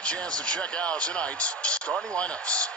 a chance to check out tonight's starting lineups.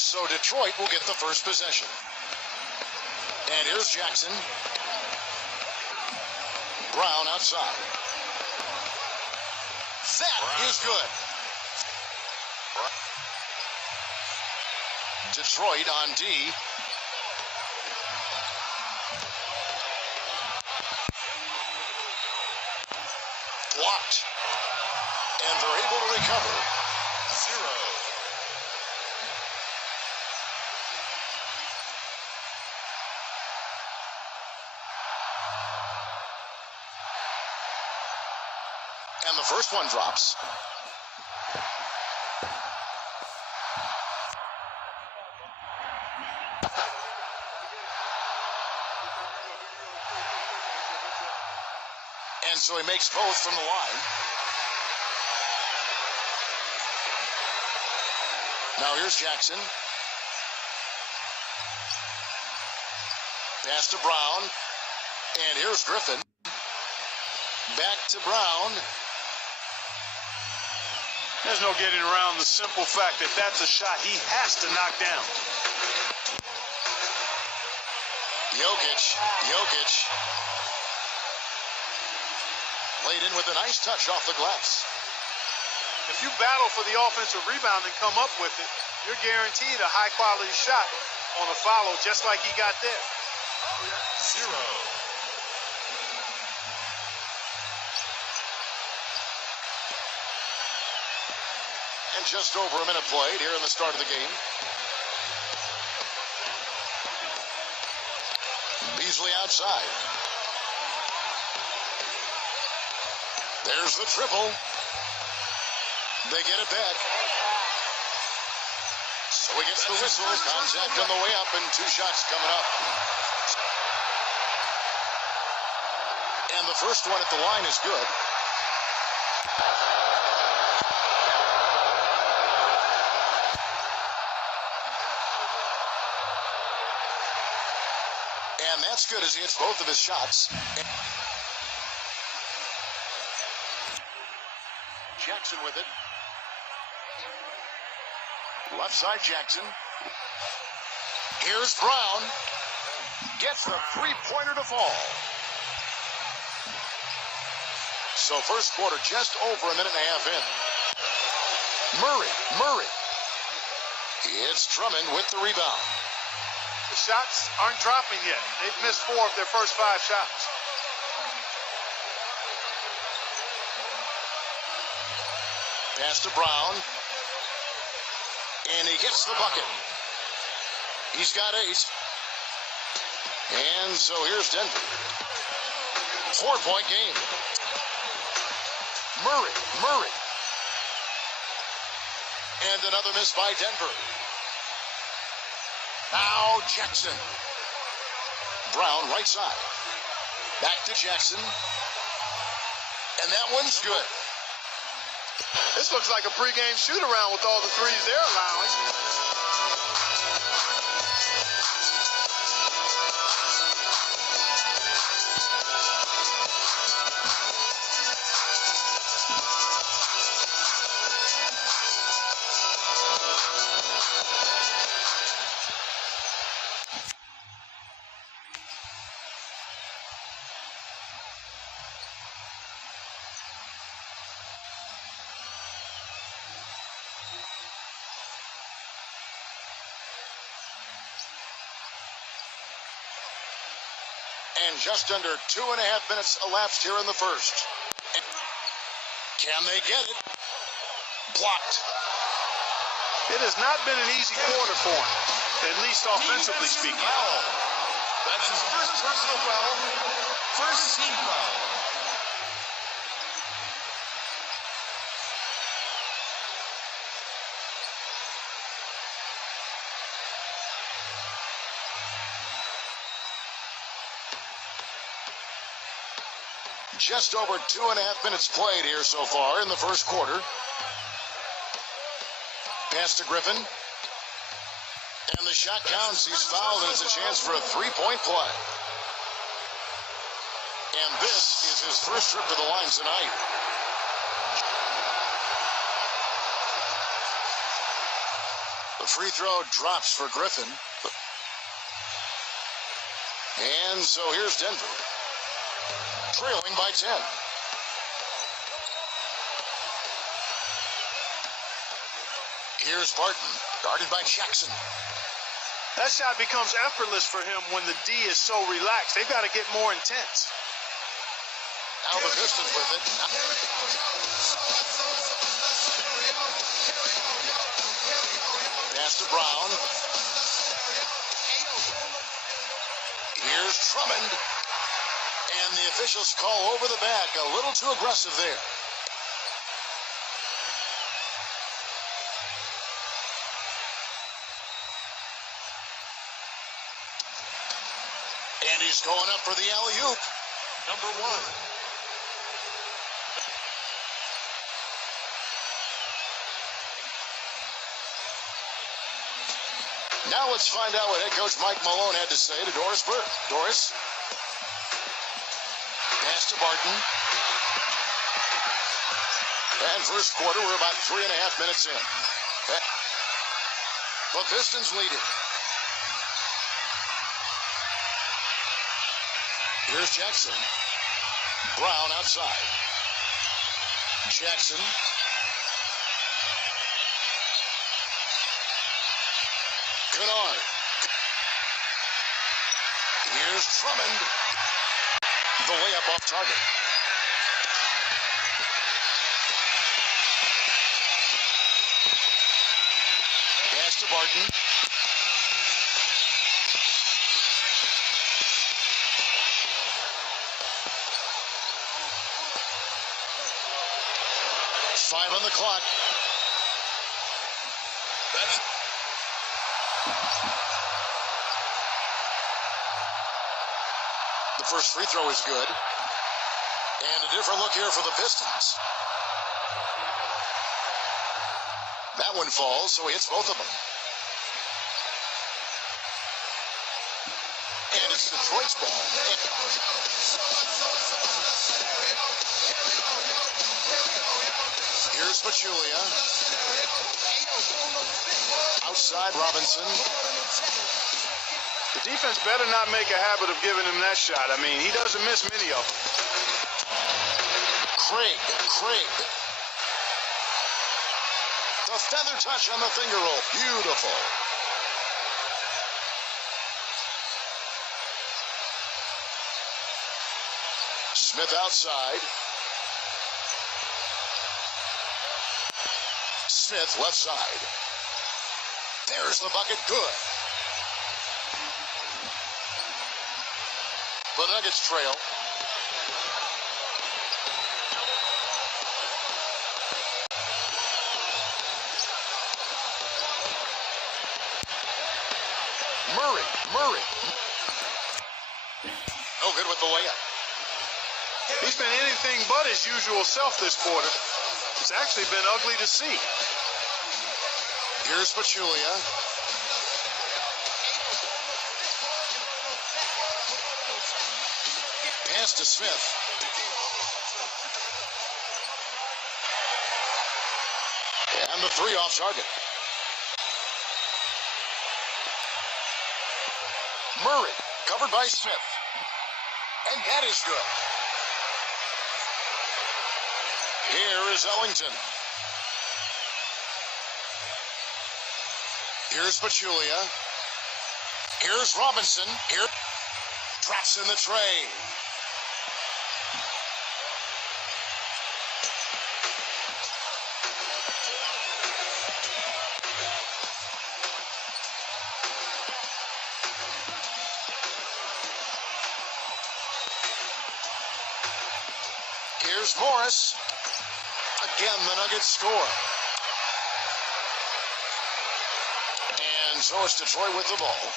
So Detroit will get the first possession. And here's Jackson. Brown outside. That is good. Detroit on D. Blocked. And they're able to recover. 0. And the first one drops. And so he makes both from the line. Now here's Jackson. Pass to Brown. And here's Griffin. Back to Brown. There's no getting around the simple fact that that's a shot he has to knock down. Jokic. Laid in with a nice touch off the glass. If you battle for the offensive rebound and come up with it, you're guaranteed a high-quality shot on a follow just like he got there. 0. And just over a minute played here in the start of the game. Beasley outside. There's the triple. They get it back. So he gets the whistle. Contact on the way up and 2 shots coming up. And the first one at the line is good. And that's good as he hits both of his shots. Jackson with it. Left side Jackson. Here's Brown. Gets the three-pointer to fall. So first quarter just over a minute and a half in. Murray. It's Drummond with the rebound. The shots aren't dropping yet. They've missed 4 of their first 5 shots. Pass to Brown. And he gets the bucket. He's got 8. And so here's Denver. 4-point game. Murray. And another miss by Denver. Now Jackson. Brown right side. Back to Jackson. And that one's good. This looks like a pregame shoot-around with all the threes they're allowing. And just under 2.5 minutes elapsed here in the first. Can they get it? Blocked. It has not been an easy quarter for him, at least offensively speaking. Foul. That's his first personal foul. First team foul. Just over 2.5 minutes played here so far in the first quarter. Pass to Griffin. And the shot counts. He's fouled, and it's a chance for a three-point play. And this is his first trip to the line tonight. The free throw drops for Griffin. And so here's Denver, trailing by 10. Here's Barton, guarded by Jackson. That shot becomes effortless for him when the D is so relaxed. They've got to get more intense. Now the Pistons with it. Pass to Brown. Here's Drummond. And the officials call over the back. A little too aggressive there. And he's going up for the alley-oop. Number one. Now let's find out what head coach Mike Malone had to say to Doris Burke. Doris. Pass to Barton. And first quarter, we're about 3.5 minutes in. The Pistons lead it. Here's Jackson. Brown outside. Jackson. Kennard. Here's Drummond. The layup off target. Pass to Barton. Five on the clock. The first free throw is good. And a different look here for the Pistons. That one falls, so he hits both of them. And it's Detroit's ball. Here's Pachulia. Outside Robinson. The defense better not make a habit of giving him that shot. I mean, he doesn't miss many of them. Craig. The feather touch on the finger roll. Beautiful. Smith outside. Smith left side. There's the bucket. Good. The Nuggets trail. Murray. No good with the layup. He's been anything but his usual self this quarter. It's actually been ugly to see. Here's Pachulia. Pass to Smith. And the three off target. Murray, covered by Smith. And that is good. Here is Ellington. Here's Pachulia. Here's Robinson. Here, Drops in the tray. Here's Morris. Again, the Nuggets score. And so it's Detroit with the ball.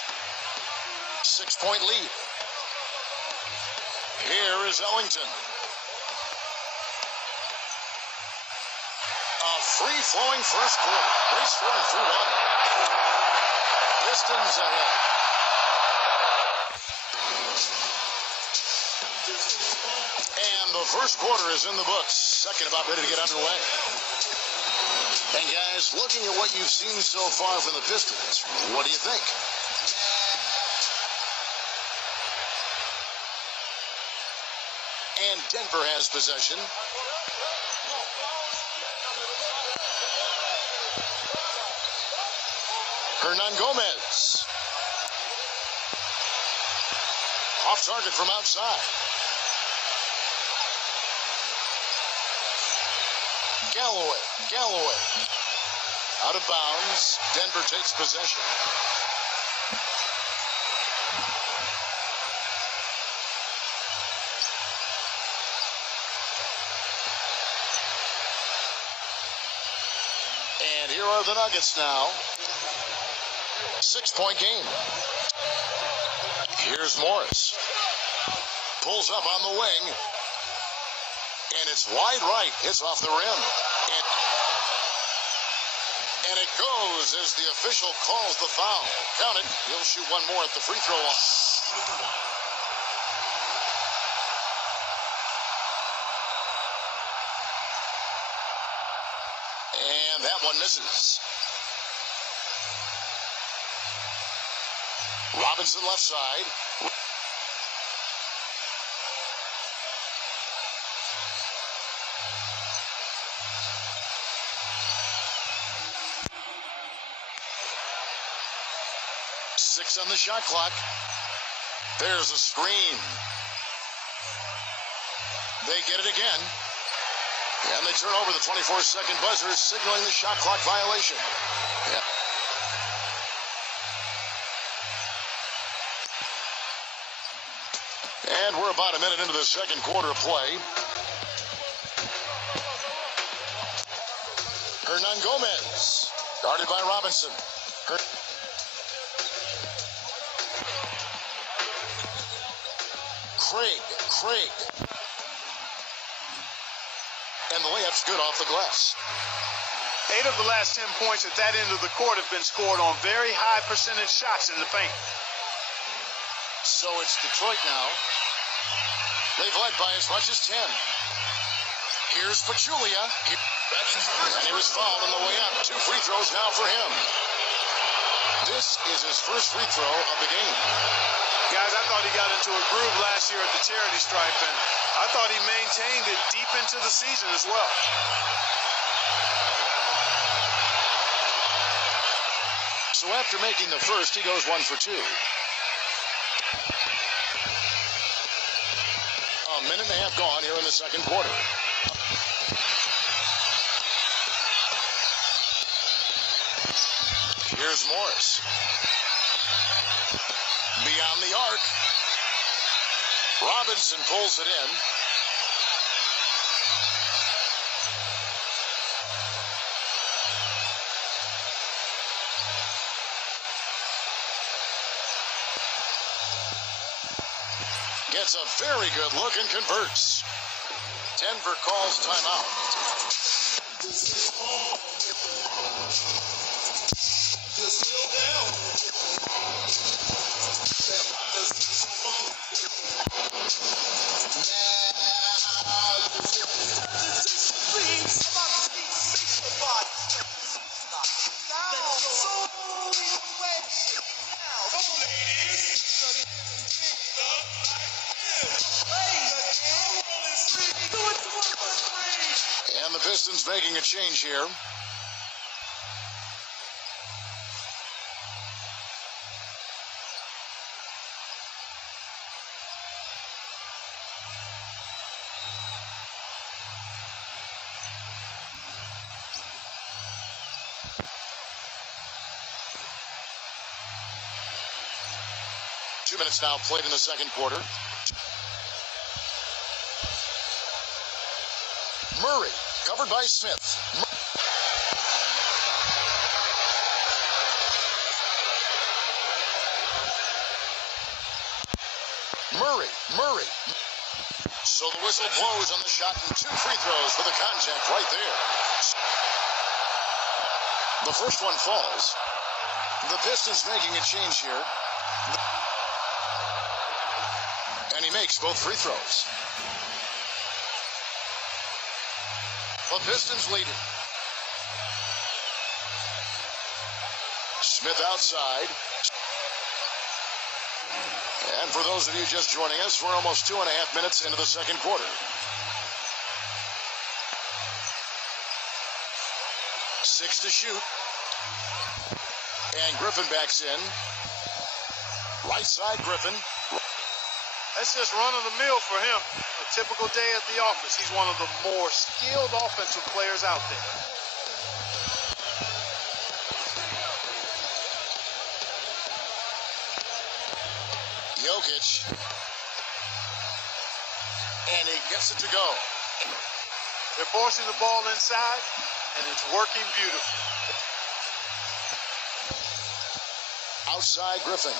6-point lead. Here is Ellington. A free-flowing first quarter. They scoring 3-1. Pistons ahead. And the first quarter is in the books. Second about ready to get underway. And guys, looking at what you've seen so far from the Pistons, what do you think? And Denver has possession. Hernan Gomez. Off target from outside. Galloway. Out of bounds. Denver takes possession. And here are the Nuggets now. 6-point game. Here's Morris. Pulls up on the wing. And it's wide right. Hits off the rim. And it goes as the official calls the foul. Count it. He'll shoot one more at the free throw line. And that one misses. Robinson left side. Six on the shot clock. There's a screen. They get it again. And they turn over the 24-second buzzer, signaling the shot clock violation. Yeah. And we're about a minute into the second quarter of play. Hernan Gomez, guarded by Robinson. Craig. And the layup's good off the glass. 8 of the last 10 points at that end of the court have been scored on very high percentage shots in the paint. So it's Detroit now. They've led by as much as 10. Here's Pachulia. And he was fouled on the way up. 2 free throws now for him. This is his first free throw of the game. Guys, I thought he got into a groove last year at the charity stripe, and I thought he maintained it deep into the season as well. So after making the first, he goes 1 for 2. A minute and a half gone here in the second quarter. Here's Morris. Beyond the arc. Robinson pulls it in. Gets a very good look and converts. Denver calls timeout. And the Pistons making a change here. 2 minutes now played in the second quarter. Murray, covered by Smith. Murray. So the whistle blows on the shot and 2 free throws for the contact right there. The first one falls. The Pistons making a change here. And he makes both free throws. The Pistons lead it. Smith outside. And for those of you just joining us, we're almost 2.5 minutes into the second quarter. 6 to shoot. And Griffin backs in. Right side, Griffin. That's just run of the mill for him. A typical day at the office. He's one of the more skilled offensive players out there. Jokic. And he gets it to go. They're forcing the ball inside, and it's working beautifully. Outside, Griffin.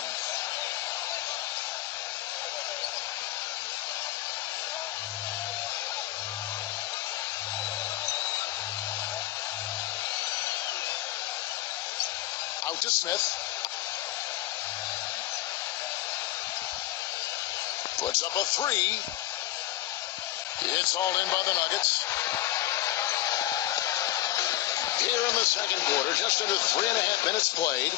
Out to Smith. Puts up a 3. It's all in by the Nuggets. Here in the second quarter, just under 3.5 minutes played.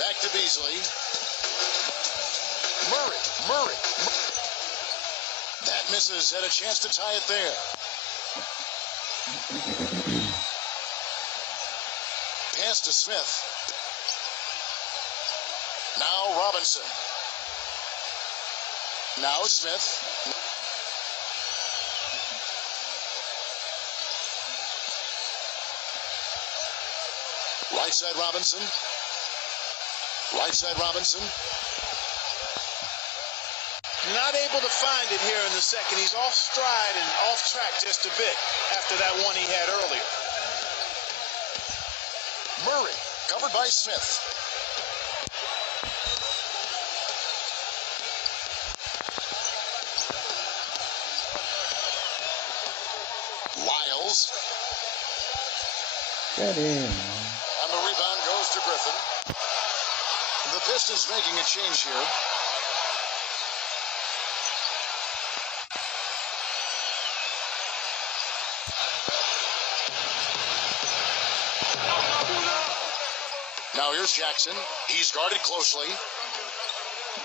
Back to Beasley. Murray. That misses. Had a chance to tie it there. Pass to Smith. Now Robinson. Now Smith. Right side Robinson. Not able to find it here in the second. He's off stride and off track just a bit after that one he had earlier. Murray, covered by Smith. Lyles. Get in. And the rebound goes to Griffin. The Pistons making a change here. Now here's Jackson. He's guarded closely.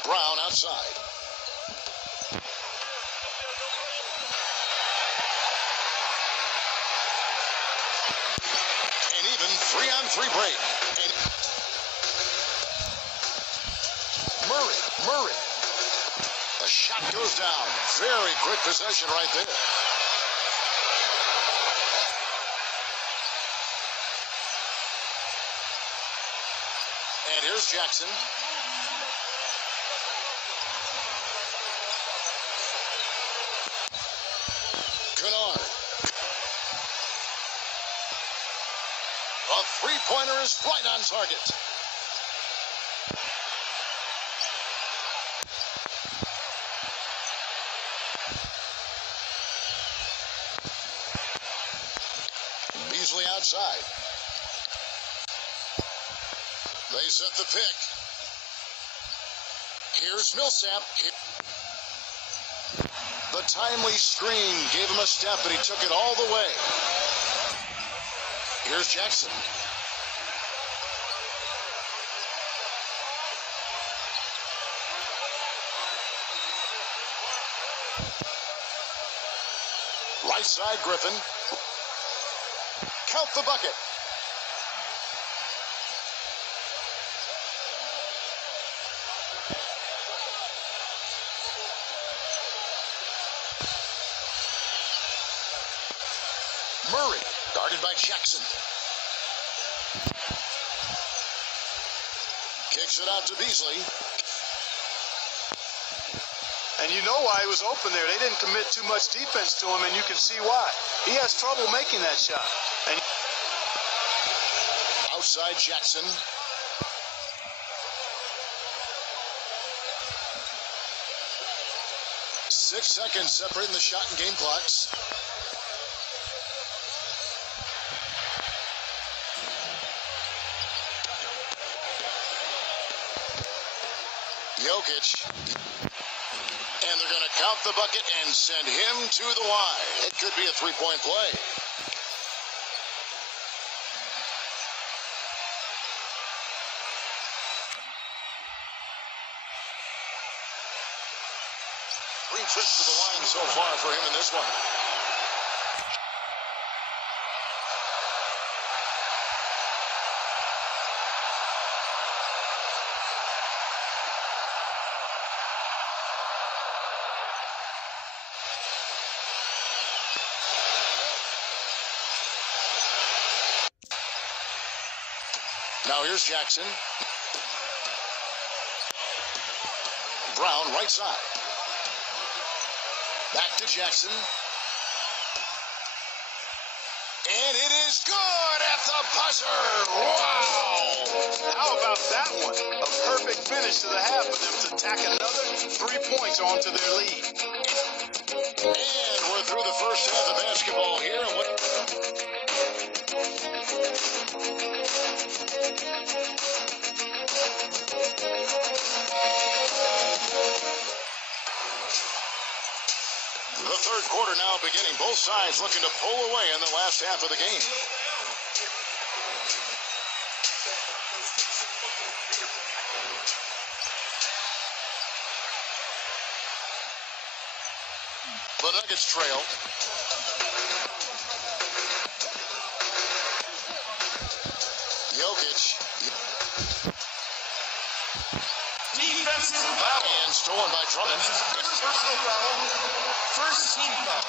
Brown outside. An even 3-on-3 break. Murray. The shot goes down. Very quick possession right there. And here's Jackson. Kennard. A three-pointer is right on target. Beasley outside. They set the pick. Here's Millsap. The timely screen gave him a step, and he took it all the way. Here's Jackson. Right side, Griffin. Count the bucket. Murray, guarded by Jackson. Kicks it out to Beasley. And you know why he was open there. They didn't commit too much defense to him, and you can see why. He has trouble making that shot. And outside Jackson. Six seconds separating the shot and game clocks. Jokic. And they're going to count the bucket and send him to the line. It could be a three-point play. Three trips to the line so far for him in this one. Now here's Jackson. Brown, right side. Back to Jackson. And it is good at the buzzer. Wow! how about that one? A perfect finish to the half for them to tack another 3 points onto their lead. And we're through the first half of basketball here. And what the third quarter now beginning. Both sides looking to pull away in the last half of the game. The Nuggets trail. Jokic. Defensive foul. And stolen by Drummond. First personal foul. First team foul.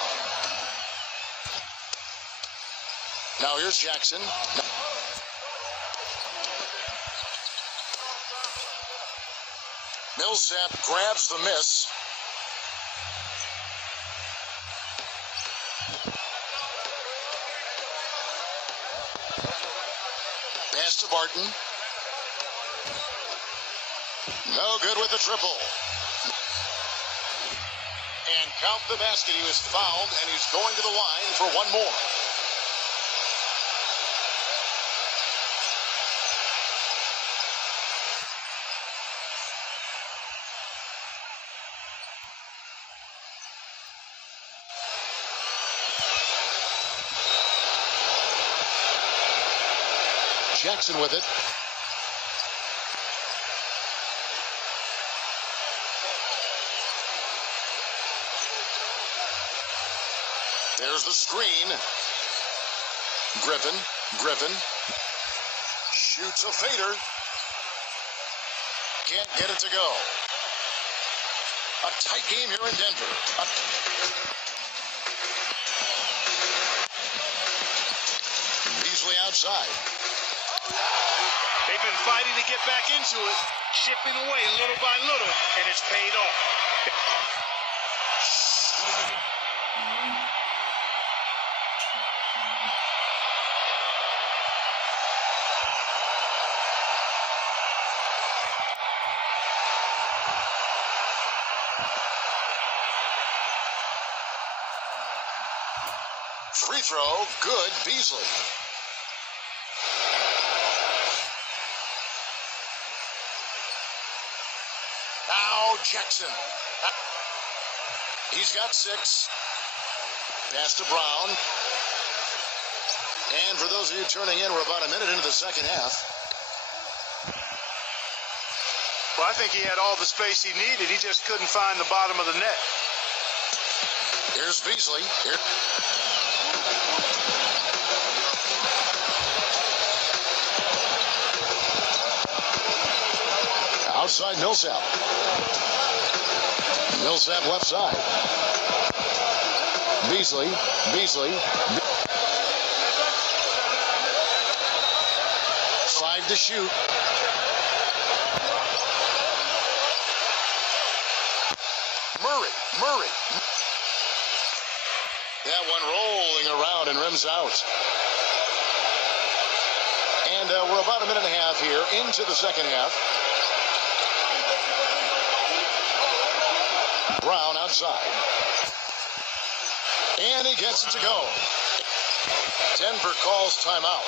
Now here's Jackson. Millsap grabs the miss. Pass to Barton. No good with the triple. And count the basket. He was fouled, and he's going to the line for one more. Jackson with it. There's the screen. Griffin shoots a fader. Can't get it to go. A tight game here in Denver. Beasley outside. They've been fighting to get back into it, chipping away little by little, and it's paid off. Free throw, good, Beasley. Now Jackson. He's got 6. Pass to Brown. And for those of you turning in, we're about a minute into the second half. Well, I think he had all the space he needed. He just couldn't find the bottom of the net. Here's Beasley. Here. Outside Millsap. Millsap left side. Beasley. 5 to shoot. That one rolling around and rims out. And we're about a minute and a half here into the second half. Brown outside. And he gets it to go. Denver calls timeout.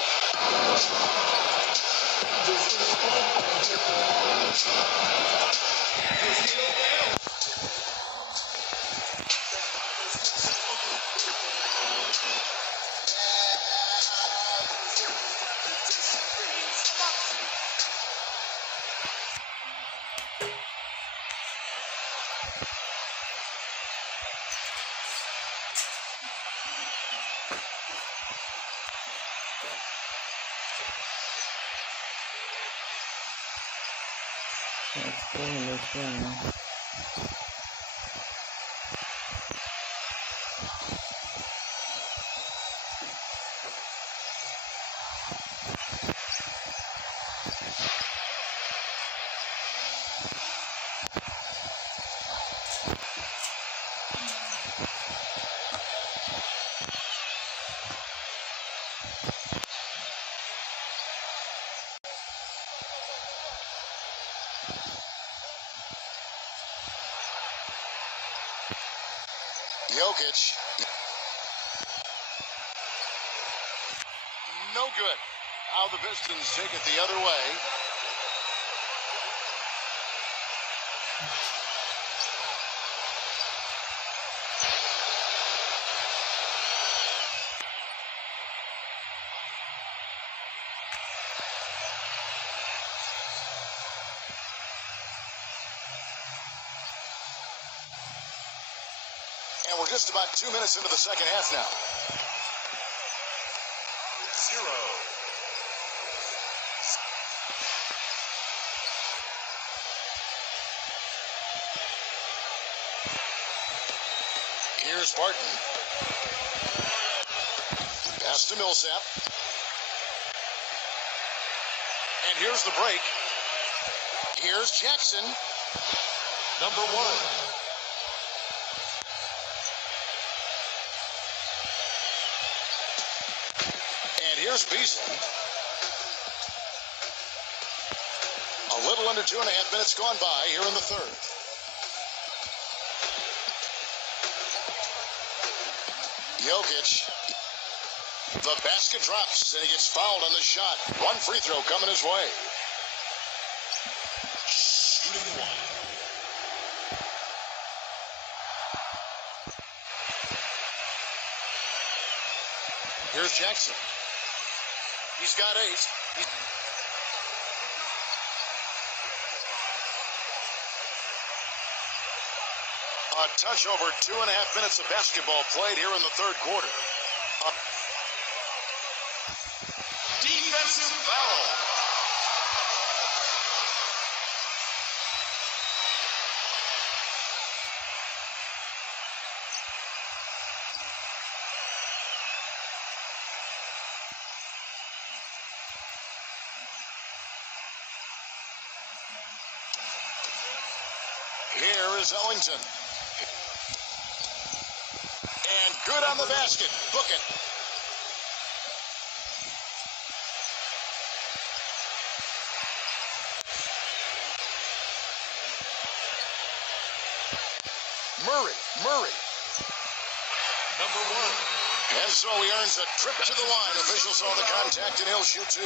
Jokic. No good. Now the Pistons take it the other way. And we're just about 2 minutes into the second half now. 0. Here's Barton. Pass to Millsap. And here's the break. Here's Jackson. Number 1. And here's Beasley. A little under 2.5 minutes gone by here in the third. Jokic. The basket drops, and he gets fouled on the shot. One free throw coming his way. Shooting 1. Here's Jackson. He's got 8. A touch over 2.5 minutes of basketball played here in the third quarter. Defensive foul. Here is Ellington. And good on the basket. Book it. Murray. Number 1. And so he earns a trip to the line. Official saw the contact and he'll shoot 2.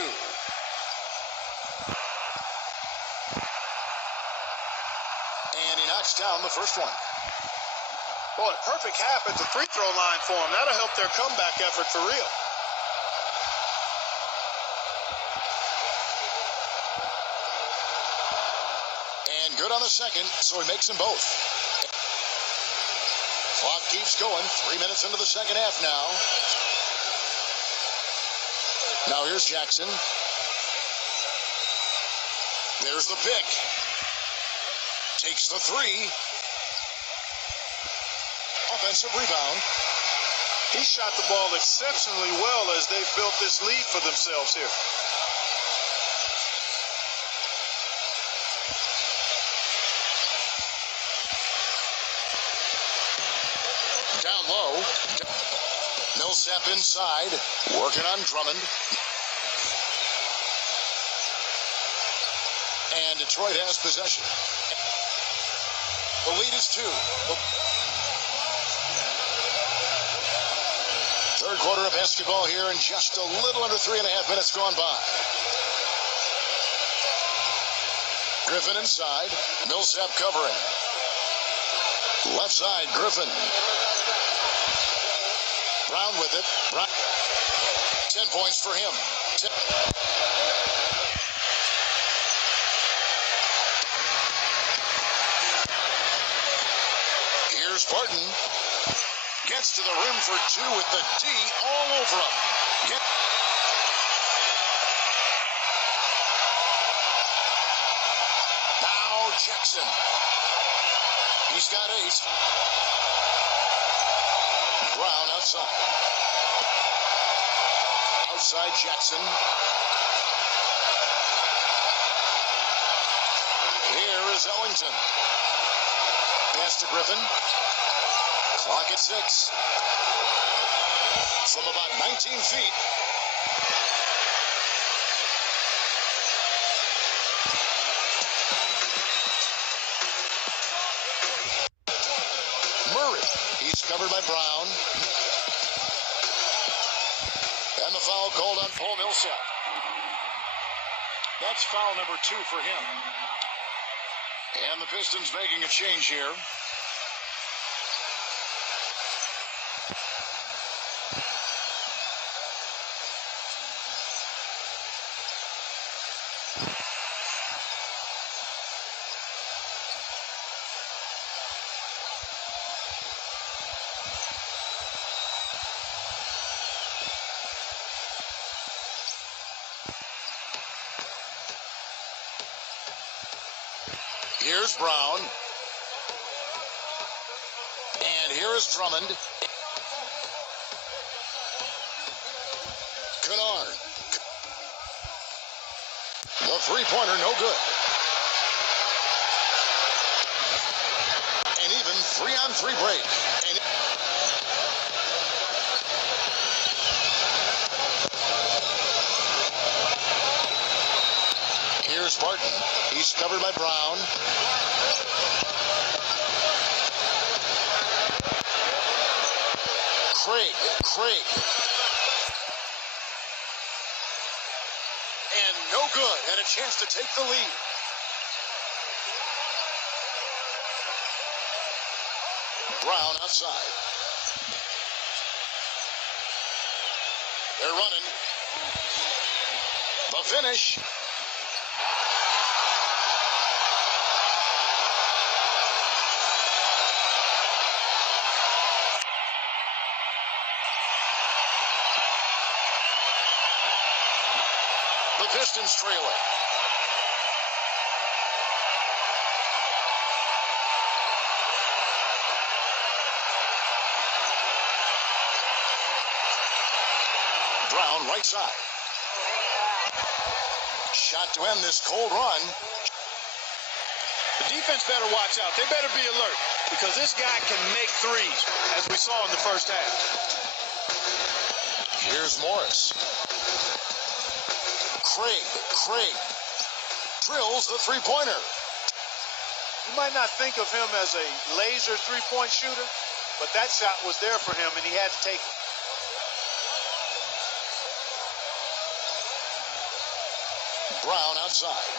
And he knocks down the first one. Boy, perfect half at the free throw line for him. That'll help their comeback effort for real. And good on the second, so he makes them both. Clock keeps going. 3 minutes into the second half now. Now here's Jackson. There's the pick. Takes the 3. Offensive rebound. He shot the ball exceptionally well as they've built this lead for themselves here. Down low. Millsap inside, working on Drummond. And Detroit has possession. The lead is 2. Third quarter of basketball here, and just a little under 3.5 minutes gone by. Griffin inside. Millsap covering. Left side, Griffin. Brown with it. 10 points for him. Here's Barton. Gets to the rim for 2 with the D all over him. Now Jackson. He's got 8. Brown outside. Outside Jackson. Here is Ellington. Pass to Griffin. Clock at 6. From about 19 feet. Murray. He's covered by Brown. And the foul called on Paul Millsap. That's foul number 2 for him. And the Pistons making a change here. Here's Brown. And here is Drummond. Kennard. The three-pointer, no good. An even 3-on-3 break. Here's Barton. He's covered by Brown. Craig. And no good. Had a chance to take the lead. Brown outside. They're running. The finish. The Pistons trailing. Brown right side. Shot to end this cold run. The defense better watch out. They better be alert because this guy can make threes, as we saw in the first half. Here's Morris. Craig drills the three-pointer. You might not think of him as a laser three-point shooter, but that shot was there for him, and he had to take it. Brown outside.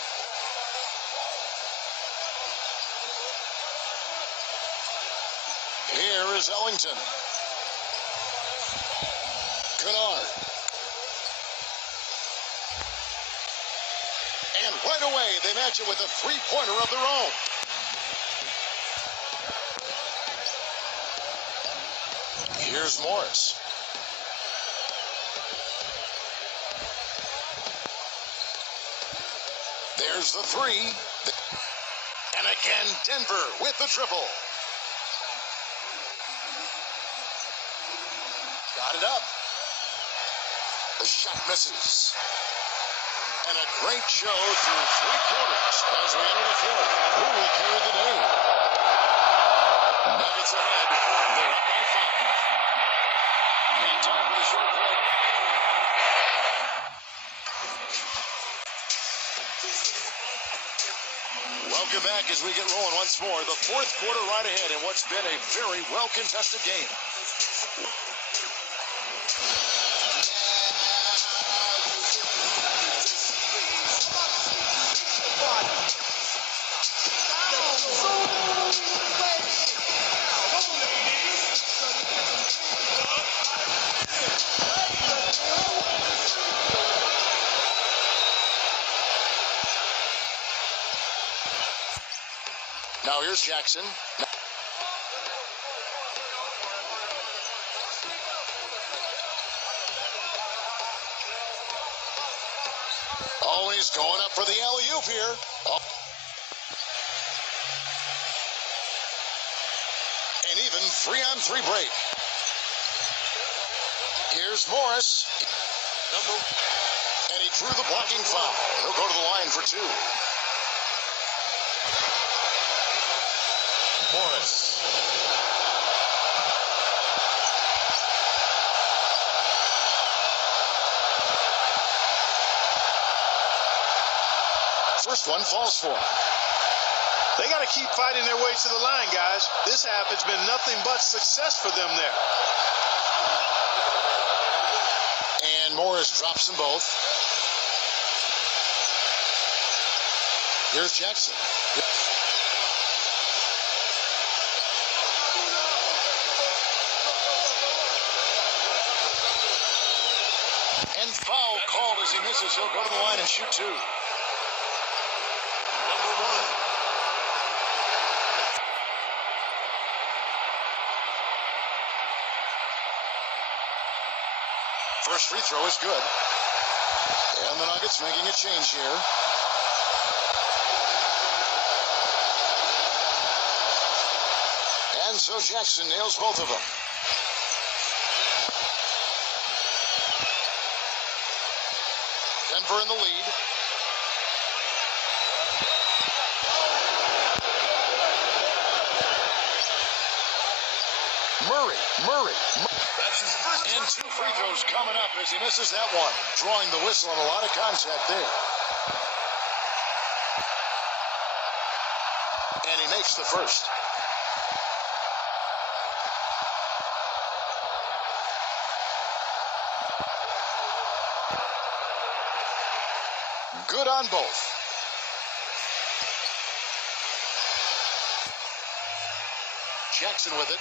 Here is Ellington. Kennard. And right away, they match it with a three-pointer of their own. Here's Morris. There's the three. And again, Denver with the triple. Got it up. The shot misses. And a great show through 3 quarters as we enter the fourth. Who will carry the day? Nuggets ahead. They're up by 5. time for the short play. Welcome back as we get rolling once more. The fourth quarter right ahead in what's been a very well-contested game. Now here's Jackson. Oh, he's going up for the alley-oop here. Oh. An even 3-on-3 break. Here's Morris. And he drew the blocking foul. He'll go to the line for two. Morris. First one falls for him. They got to keep fighting their way to the line, guys. This half has been nothing but success for them there. And Morris drops them both. Here's Jackson. And foul called as he misses. He'll go to the line and shoot two. First free throw is good. And the Nuggets making a change here. And so Jackson nails both of them. Denver in the lead. Murray. And two free throws coming up as he misses that one. Drawing the whistle on a lot of contact there. And he makes the first. Good on both. Jackson with it.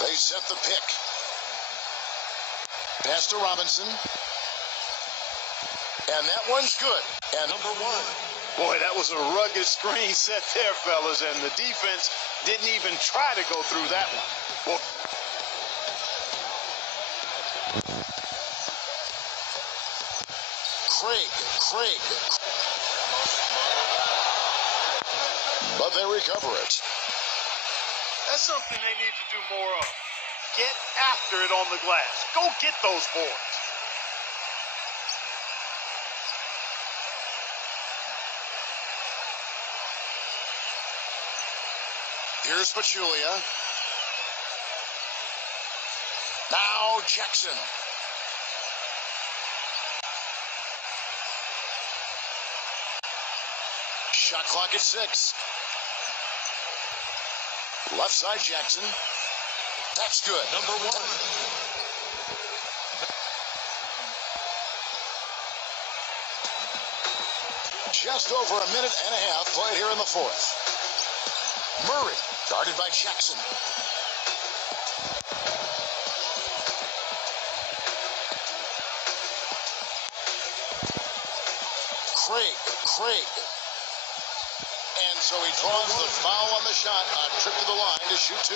They set the pick. Pass to Robinson. And that one's good. And number one. Boy, that was a rugged screen set there, fellas, and the defense didn't even try to go through that one. Boy. Craig. But they recover it. That's something they need to do more of. Get after it on the glass. Go get those boards. Here's Pachulia. Now Jackson. Shot clock at 6. Left side Jackson. That's good. Number one. Just over a minute and a half played here in the fourth. Murray, guarded by Jackson. Craig. And so he draws the foul on the shot, a trip to the line to shoot two.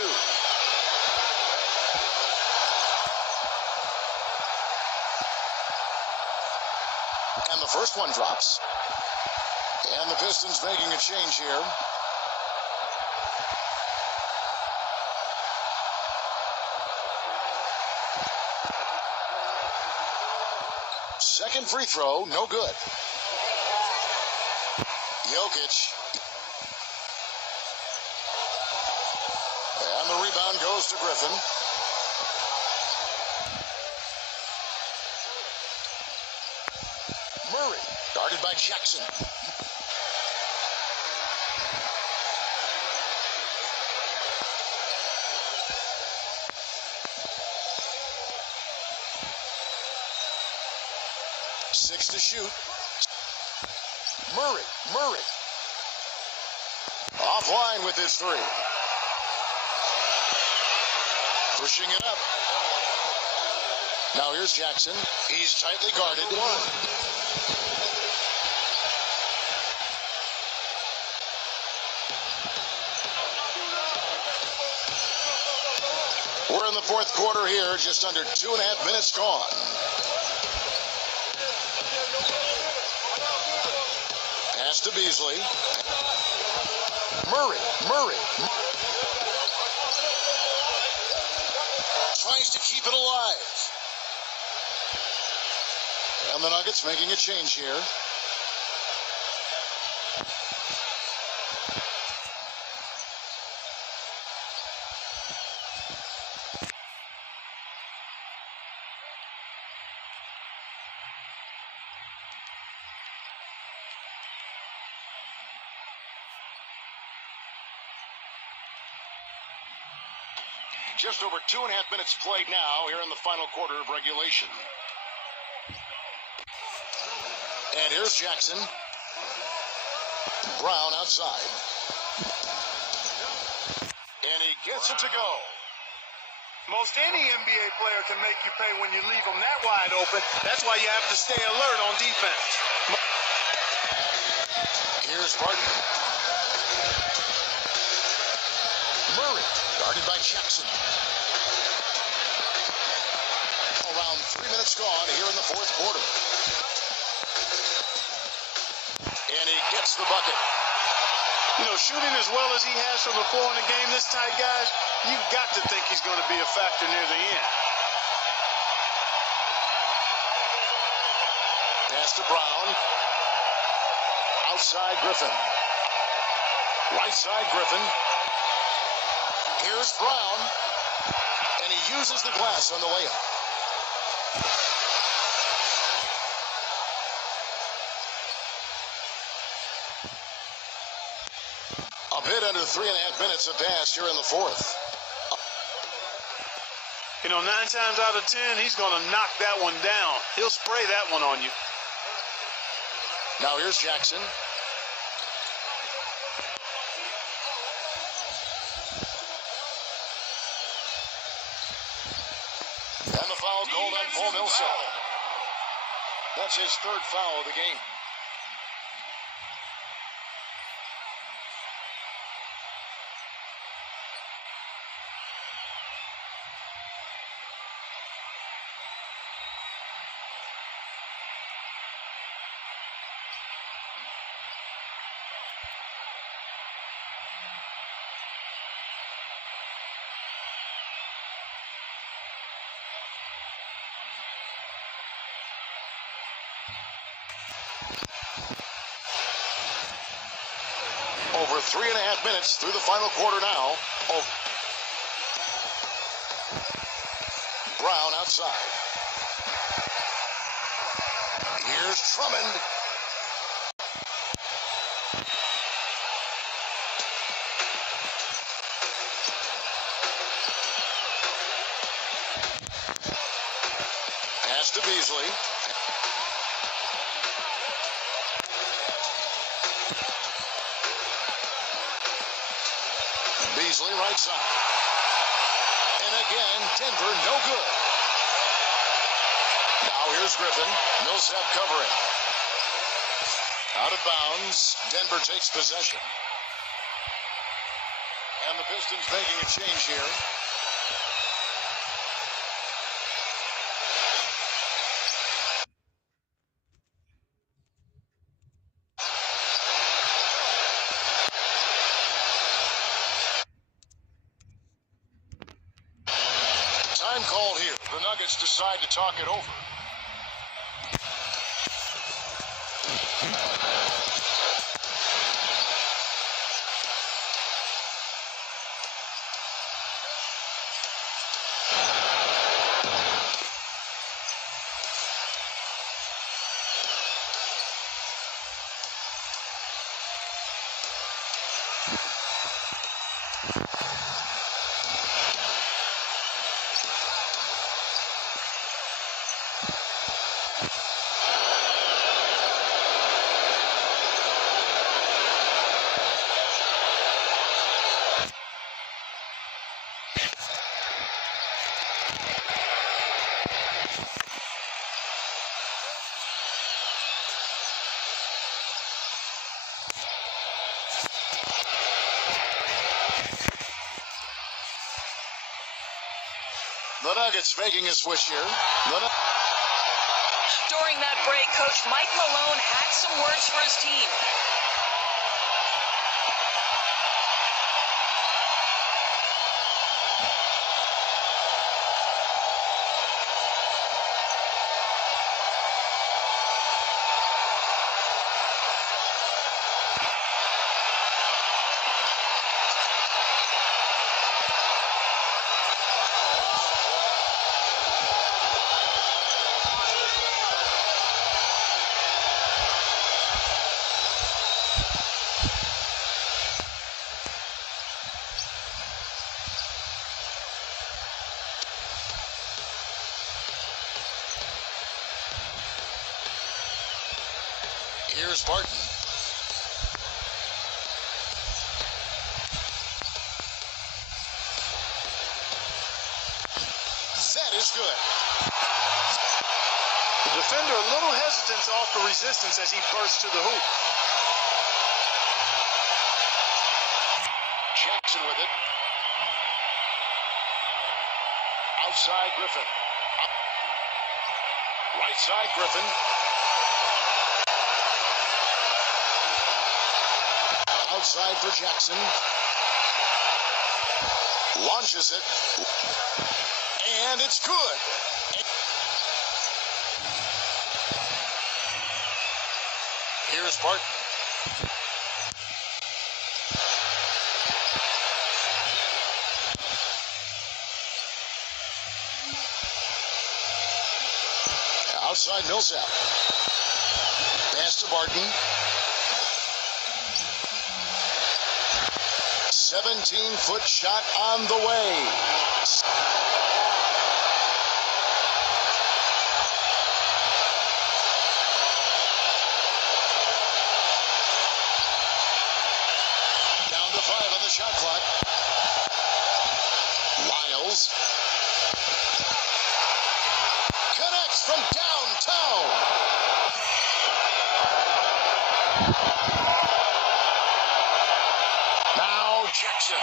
And the first one drops. And the Pistons making a change here. Second free throw, no good. Jokic. And the rebound goes to Griffin. Murray, guarded by Jackson. Six to shoot. Murray. Offline with his three. Pushing it up. Now here's Jackson. He's tightly guarded. We're in the fourth quarter here, just under 2.5 minutes gone. Pass to Beasley. Murray. Tries to keep it alive. And the Nuggets making a change here. Just over 2.5 minutes played now here in the final quarter of regulation. And here's Jackson. Brown outside. And he gets it to go. Most any NBA player can make you pay when you leave them that wide open. That's why you have to stay alert on defense. Here's Barton. Murray, guarded by Jackson. Around 3 minutes gone here in the fourth quarter. And he gets the bucket. You know, shooting as well as he has from the floor in the game this tight, guys, you've got to think he's going to be a factor near the end. Pass to Brown. Outside Griffin. Right side Griffin. Here's Brown. And he uses the glass on the layup. A bit under 3.5 minutes have passed here in the fourth. You know, 9 times out of 10, he's going to knock that one down. He'll spray that one on you. Now here's Jackson. And the foul called on Paul Millsap. That's his third foul of the game. Over 3.5 minutes through the final quarter now. Oh. Brown outside. Here's Drummond. Pass to Beasley. Beasley right side. And again, Denver no good. Now here's Griffin. Millsap covering. Out of bounds. Denver takes possession. And the Pistons making a change here. Time called here. The Nuggets decide to talk it over. The Nuggets making a switch here. During that break, Coach Mike Malone had some words for his team. Here's Barton. That is good. The defender a little hesitant to offer resistance as he bursts to the hoop. Jackson with it. Outside Griffin. Right side Griffin. Outside for Jackson. Launches it. And it's good. Here's Barton. Outside Millsap. Pass to Barton. 17-foot shot on the way. Down to 5 on the shot clock. Lyles connects from downtown. Now Jackson.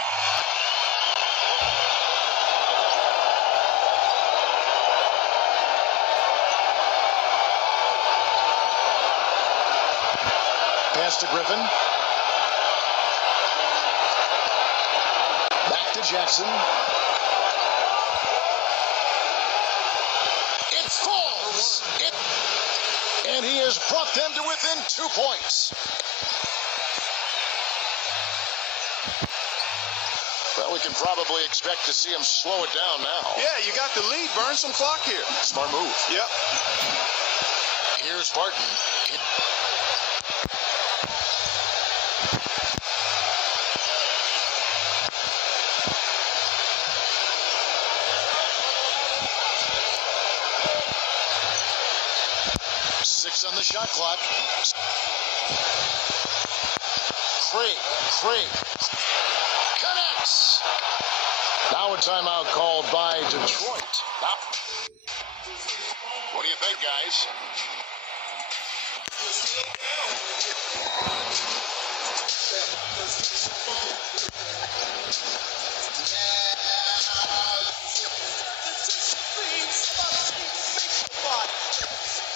Pass to Griffin. Back to Jackson. It falls. And he has brought them to within 2 points. Well, we can probably expect to see him slow it down now. Yeah, you got the lead. Burn some clock here. Smart move. Yep. Here's Barton. 6 on the shot clock. Craig. Connects. Now a timeout called by Detroit. What do you think, guys?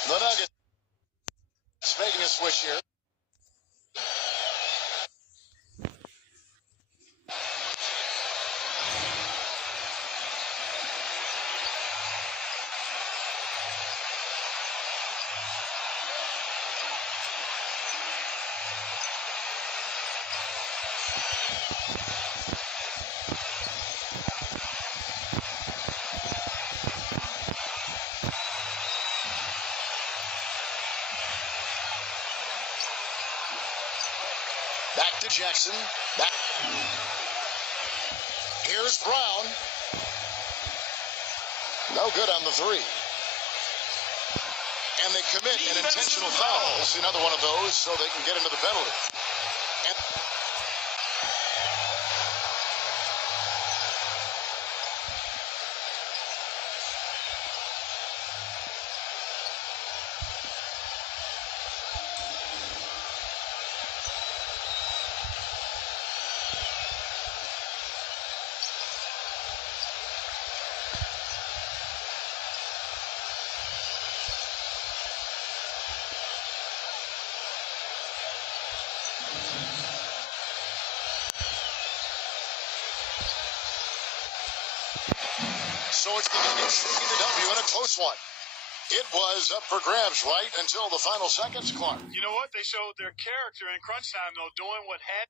The Nuggets making a switch here. Back to Jackson. Back. Here's Brown. No good on the 3. And they commit an intentional foul. See another one of those so they can get into the penalty. And So it's the Nuggets taking the W in a close one. It was up for grabs right until the final seconds, Clark. You know what? They showed their character in crunch time, though, doing what had.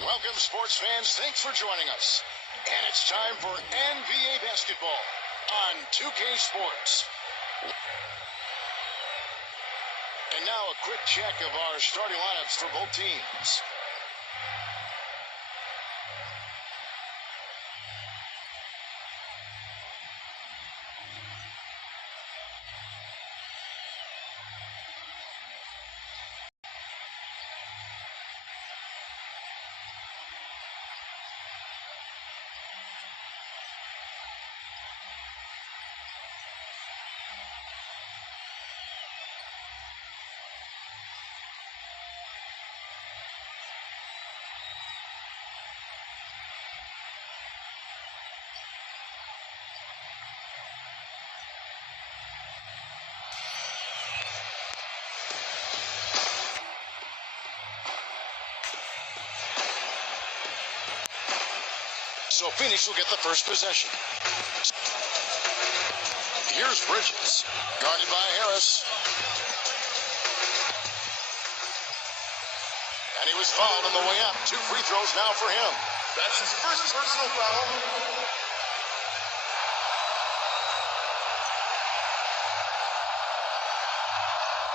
Welcome, sports fans. Thanks for joining us. And it's time for NBA basketball on 2K Sports. And now a quick check of our starting lineups for both teams. So Phoenix will get the first possession. Here's Bridges, guarded by Harris. And he was fouled on the way up. 2 free throws now for him. That's his first personal foul.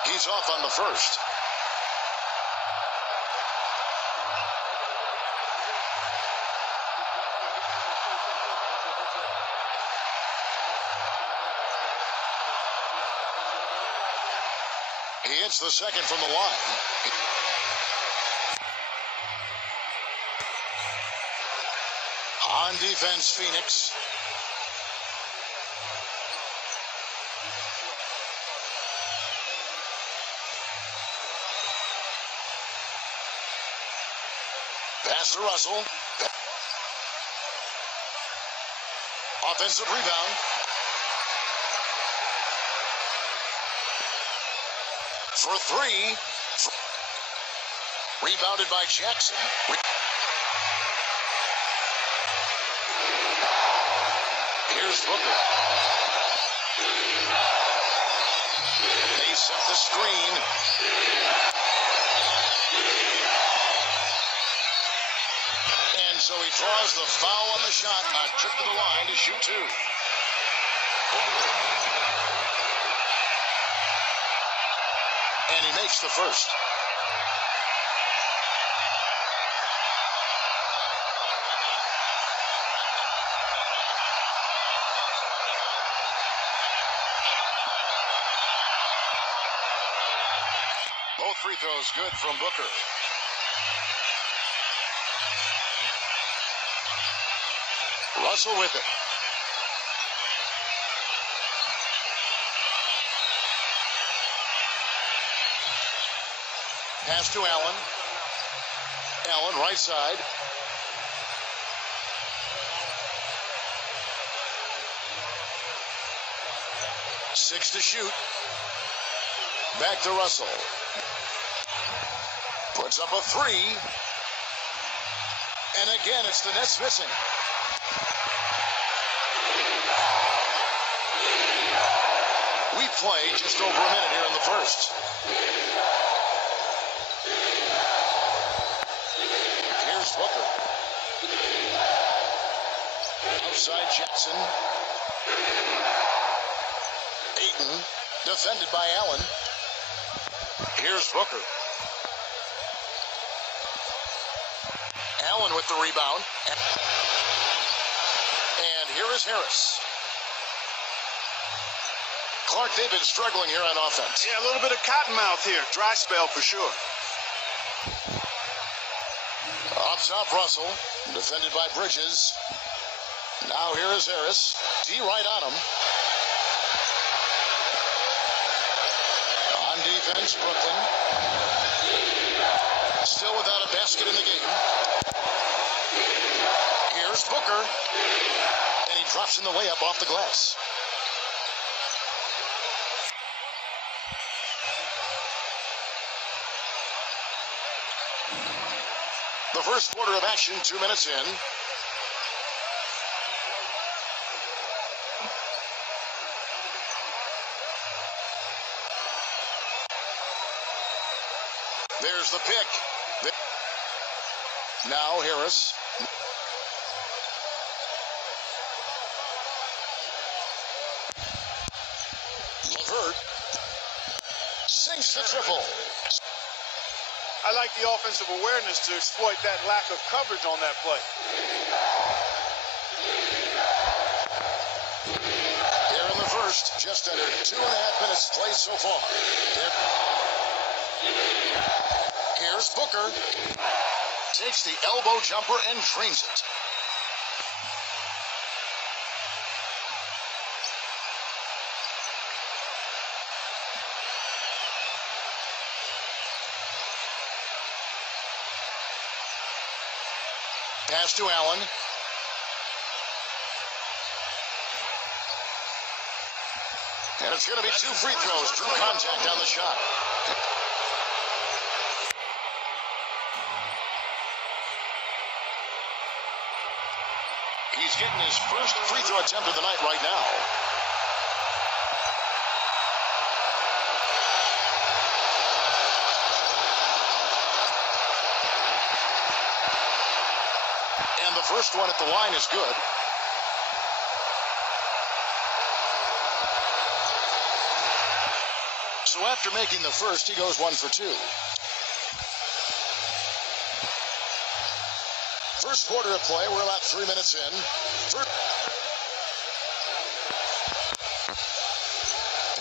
He's off on the first. He hits the second from the line. On defense, Phoenix. Pass to Russell. Offensive rebound. For 3. Rebounded by Jackson. Here's Booker. They set the screen. And so he draws the foul on the shot. A trip to the line to shoot 2. And he makes the first. Both free throws good from Booker. Russell with it. Pass to Allen. Allen, right side. Six to shoot. Back to Russell. Puts up a 3. And again, it's the Nets missing. We play just over a minute here in the first. Here's Booker. side, Jackson. Ayton, defended by Allen. Here's Booker. Allen with the rebound. And here is Harris. Clark, they've been struggling here on offense. Yeah, a little bit of cottonmouth here. Dry spell for sure. Up top, Russell, defended by Bridges. Now here is Harris. D right on him. On defense, Brooklyn. Still without a basket in the game. Here's Booker. And he drops in the layup off the glass. The first quarter of action, 2 minutes in. There's the pick. Now Harris. LeVert sinks the triple. I like the offensive awareness to exploit that lack of coverage on that play. Here in the first, just under 2.5 minutes played so far. Here's Booker. Takes the elbow jumper and drains it. Pass to Allen. And it's going to be 2 free throws. Drew contact on the shot. He's getting his first free throw attempt of the night right now. And the first one at the line is good. So after making the first, he goes 1 for 2. First quarter of play, we're about 3 minutes in.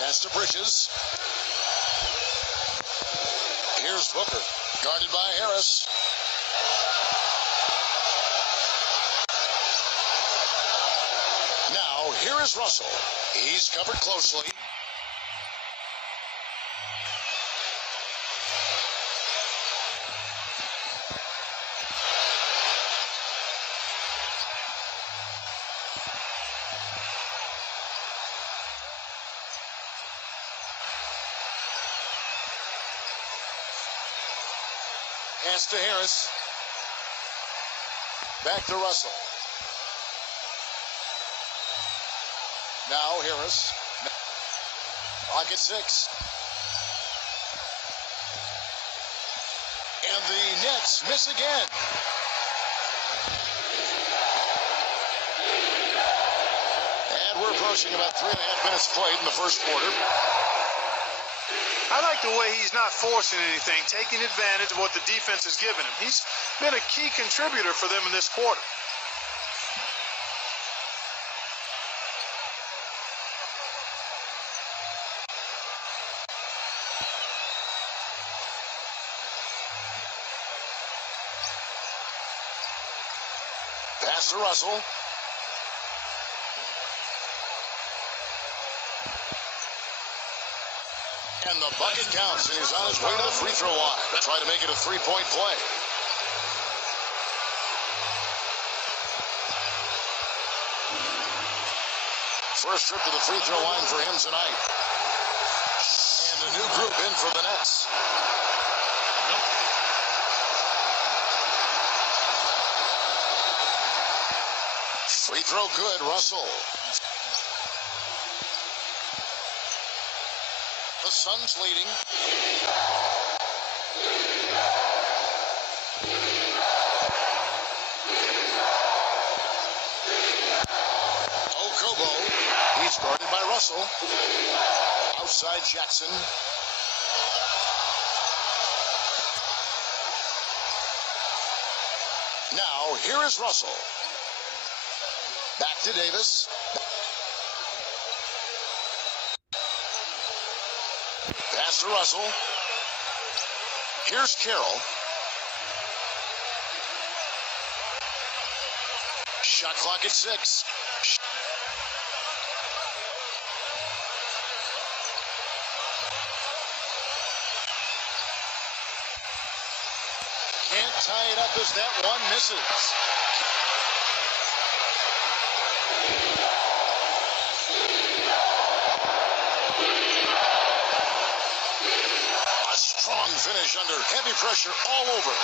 Pass to Bridges. Here's Booker, guarded by Harris. Now, here is Russell. He's covered closely. Pass to Harris. Back to Russell. Now Harris. Clock at 6. And the Nets miss again. And we're approaching about 3.5 minutes played in the first quarter. I like the way he's not forcing anything, taking advantage of what the defense has given him. He's been a key contributor for them in this quarter. Pass to Russell. And the bucket counts, and he's on his way to the free throw line to try to make it a 3-point play. First trip to the free throw line for him tonight. And a new group in for the Nets. Free throw good, Russell. The Suns leading. Russell. Outside Jackson. Now, here is Russell. Back to Davis. Pass to Russell. Here's Carroll. Shot clock at 6. Can't tie it up as that one misses. A strong finish under heavy pressure all over.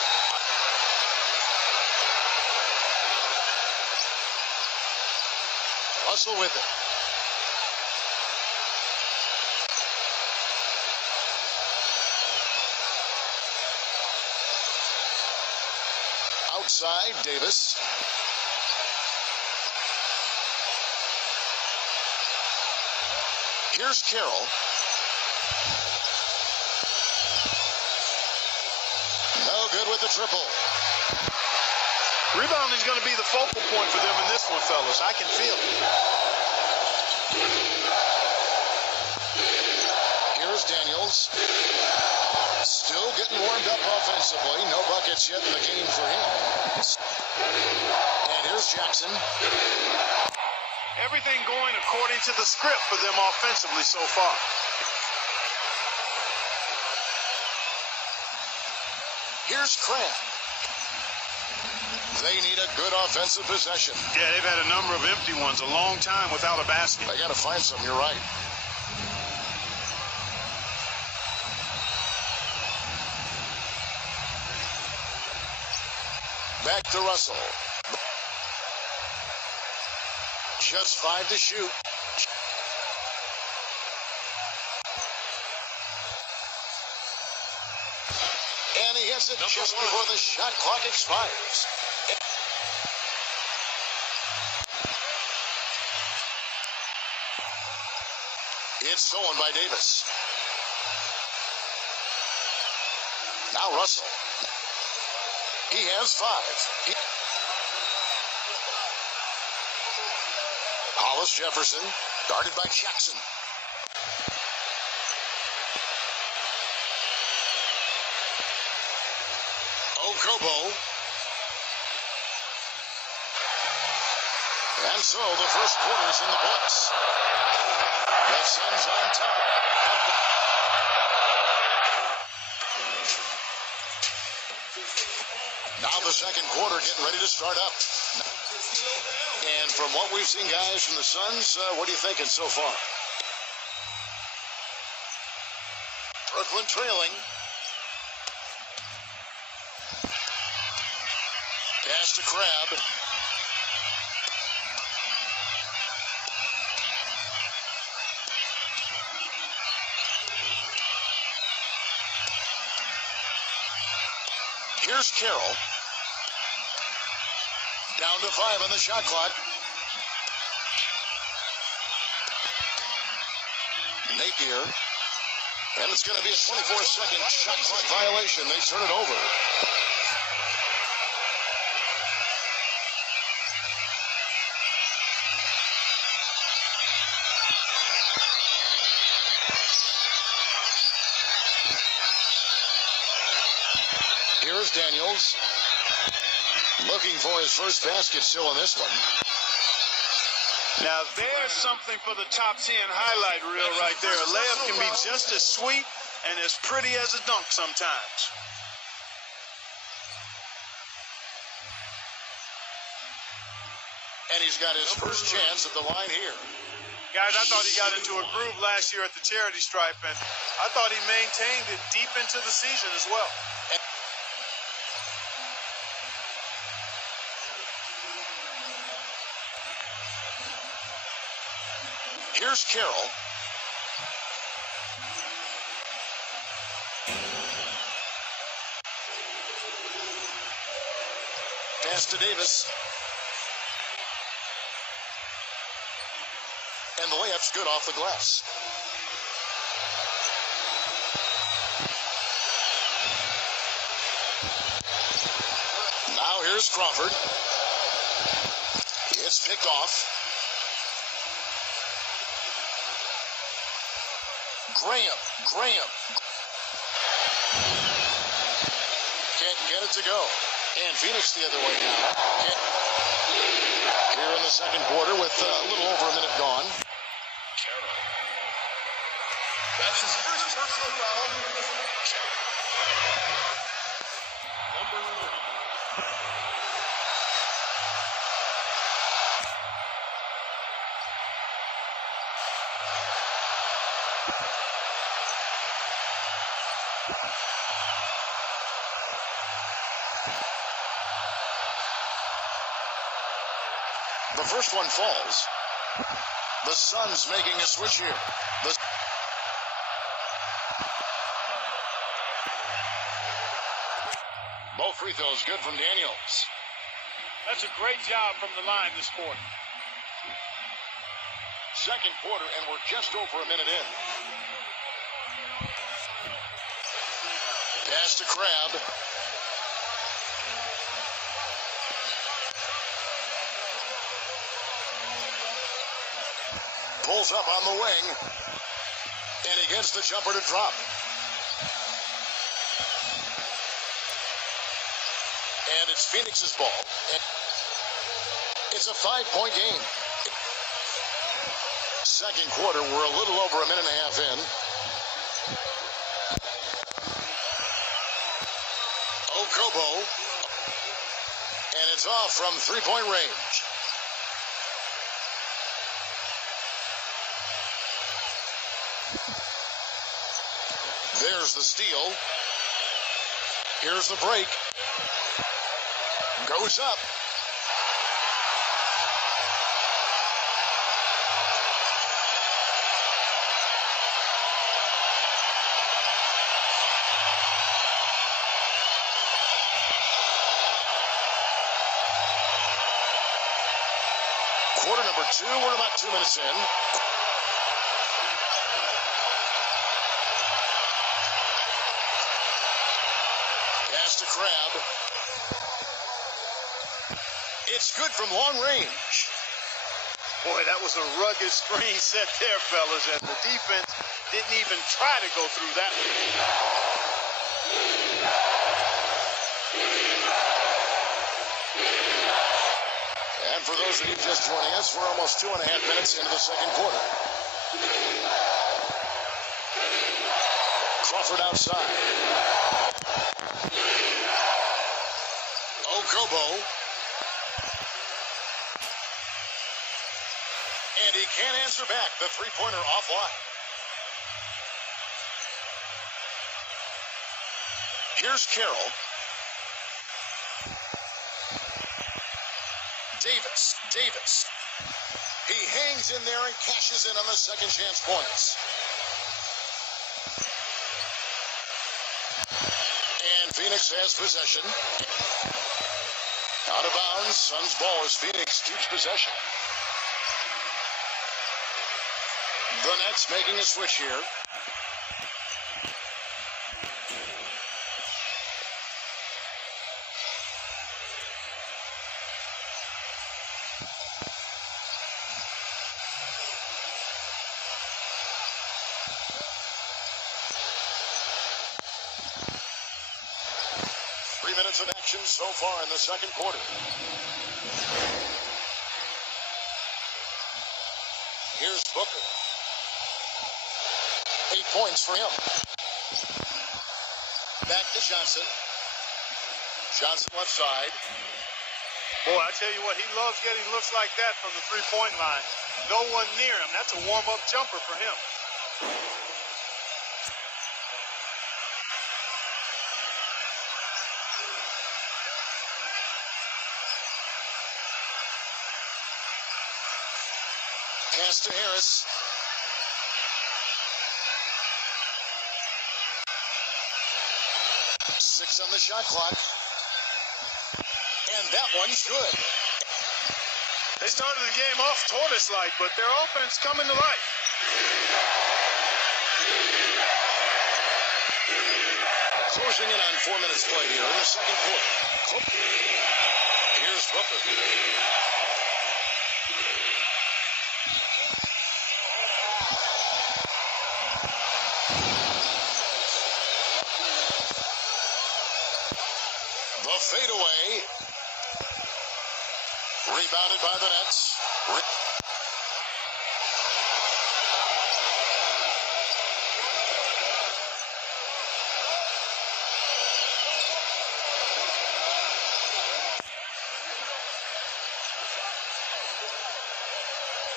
Russell with it. Outside, Davis. Here's Carroll. No good with the triple. Rebounding is going to be the focal point for them in this one, fellas. I can feel it. Here's Daniels. Still getting warmed up offensively. No buckets yet in the game for him. And here's Jackson. Everything going according to the script for them offensively so far. Here's Crabb. They need a good offensive possession. Yeah, they've had a number of empty ones, a long time without a basket. They got to find some, you're right. Back to Russell. Just 5 to shoot. And he hits it just before the shot clock expires. It's stolen by Davis. Now Russell. He has 5. Hollis Jefferson, guarded by Jackson. Okobo. And so the first quarter's in the books. The Suns on top. Now the second quarter getting ready to start up. And from what we've seen, guys, from the Suns, what are you thinking so far? Brooklyn trailing. Pass to Crabb. Here's Carroll. Down to 5 on the shot clock. Napier. And it's going to be a 24-second shot clock violation. They turn it over. Here's Daniels. Looking for his first basket still in this one. Now there's something for the top 10 highlight reel right there. A layup can be just as sweet and as pretty as a dunk sometimes. And he's got his first chance at the line here. Guys, I thought he got into a groove last year at the charity stripe, and I thought he maintained it deep into the season as well. Here's Carroll. Pass to Davis. And And the layup's good off the glass. Now here's Crawford. It's picked off. Graham. Can't get it to go. And Phoenix the other way now. Here in the second quarter with a little over a minute gone. That's his first personal foul. Number 30. The first one falls. The Suns making a switch here. Both free throws good from Daniels. That's a great job from the line this quarter. Second quarter, and we're just over a minute in. Pass to Crabbe. Pulls up on the wing. And he gets the jumper to drop. And it's Phoenix's ball. It's a 5-point game. Second quarter, we're a little over a minute and a half in. Okobo. And it's off from three-point range. There's the steal. Here's the break. Goes up. Quarter number 2, we're about 2 minutes in. Pass to Crabbe. It's good from long range. Boy, that was a rugged screen set there, fellas, and the defense didn't even try to go through that one. And for those of you just joining us, we're almost 2.5 minutes into the second quarter. Crawford outside. Okobo. And he can't answer back. The three-pointer offline. Here's Carroll. Davis. He hangs in there and cashes in on the second chance points. And Phoenix has possession. Out of bounds. Suns ball as Phoenix keeps possession. The Nets making a switch here. Of action so far in the second quarter. Here's Booker. 8 points for him. Back to Johnson. Johnson left side. Boy, I tell you what, he loves getting looks like that from the three-point line. No one near him. That's a warm-up jumper for him. Pass to Harris. Six on the shot clock. And that one's good. They started the game off tortoise-like, but their offense coming to life. Closing in on 4 minutes played here in the second quarter. Here's Booker. The fadeaway. Rebounded by the Nets.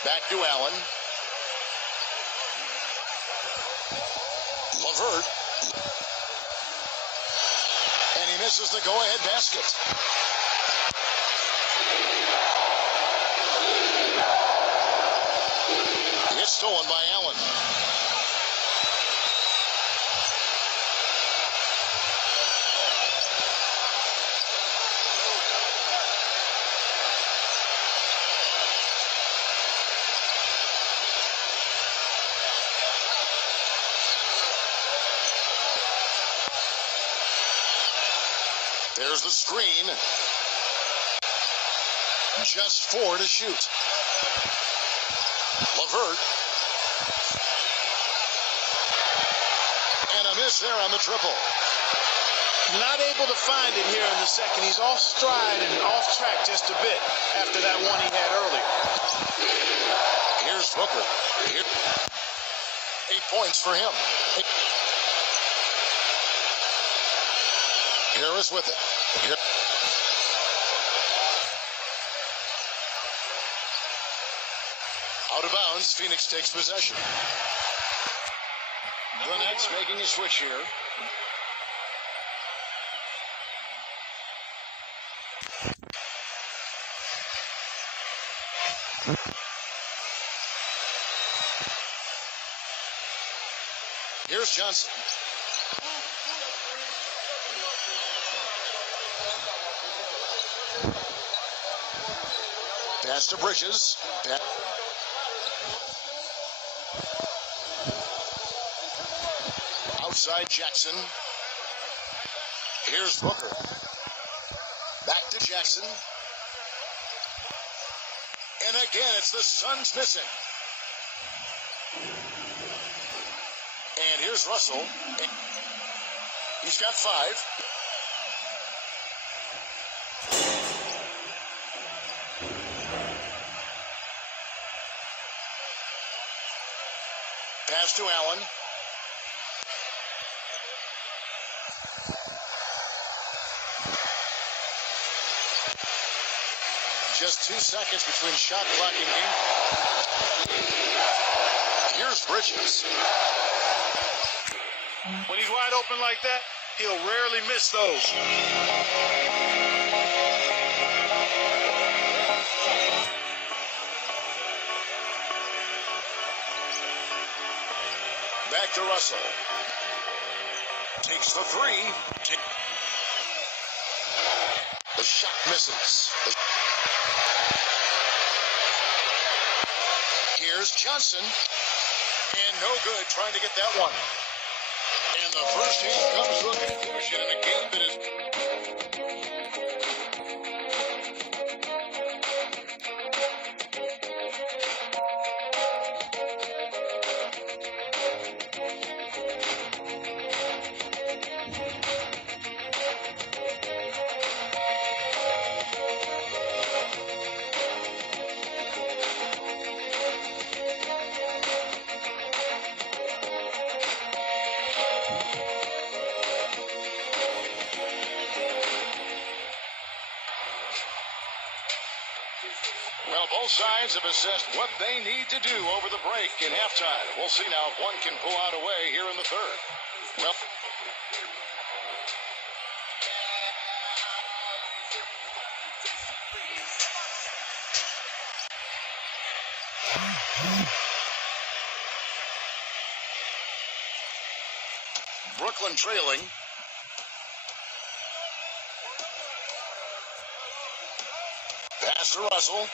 Back to Allen. LeVert. And he misses the go-ahead basket. It's stolen by Allen. There's the screen. Just 4 to shoot. LeVert. And a miss there on the triple. Not able to find it here in the second. He's off stride and off track just a bit after that one he had earlier. Here's Booker. 8 points for him. Harris with it. Out of bounds, Phoenix takes possession. The Nets making a switch here. Here's Johnson. Pass to Bridges. Outside Jackson. Here's Booker. Back to Jackson. And again, it's the Suns missing. And here's Russell. He's got 5. Pass to Allen. Just 2 seconds between shot clock and game. Here's Bridges. When he's wide open like that, he'll rarely miss those. Back to Russell. Takes the 3. The shot misses. Here's Johnson. And no good trying to get that one. And the first half comes to a conclusion in a game that is... Well, both sides have assessed what they need to do over the break in halftime. We'll see now if one can pull out away here in the third. Well, Brooklyn trailing. Pass to Russell.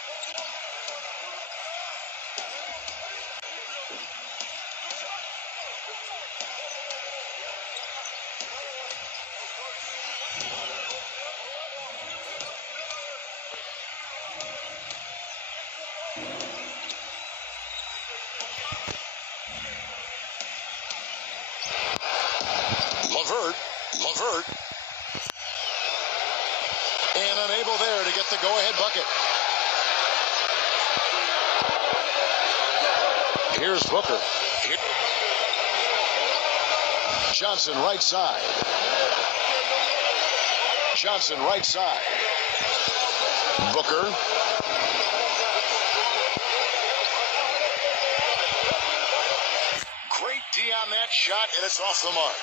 LeVert. And unable there to get the go-ahead bucket. Here's Booker. Johnson right side. Johnson right side. Booker. Great D on that shot, and it's off the mark.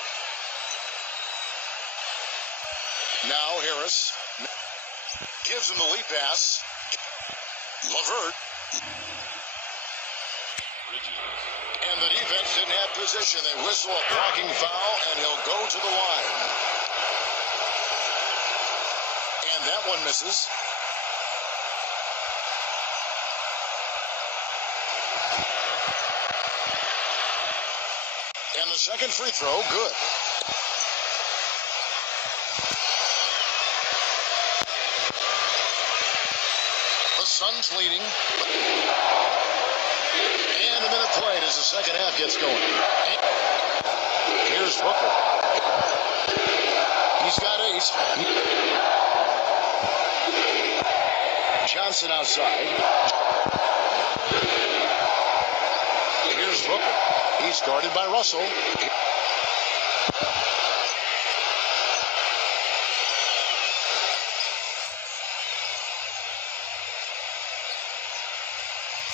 Now Harris gives him the lead pass. LeVert. And the defense didn't have position. They whistle a blocking foul, and he'll go to the line. And that one misses. And the second free throw, good. The Suns leading. And a minute played as the second half gets going. Here's Booker. He's got 8. Johnson outside. Here's Booker. He's guarded by Russell.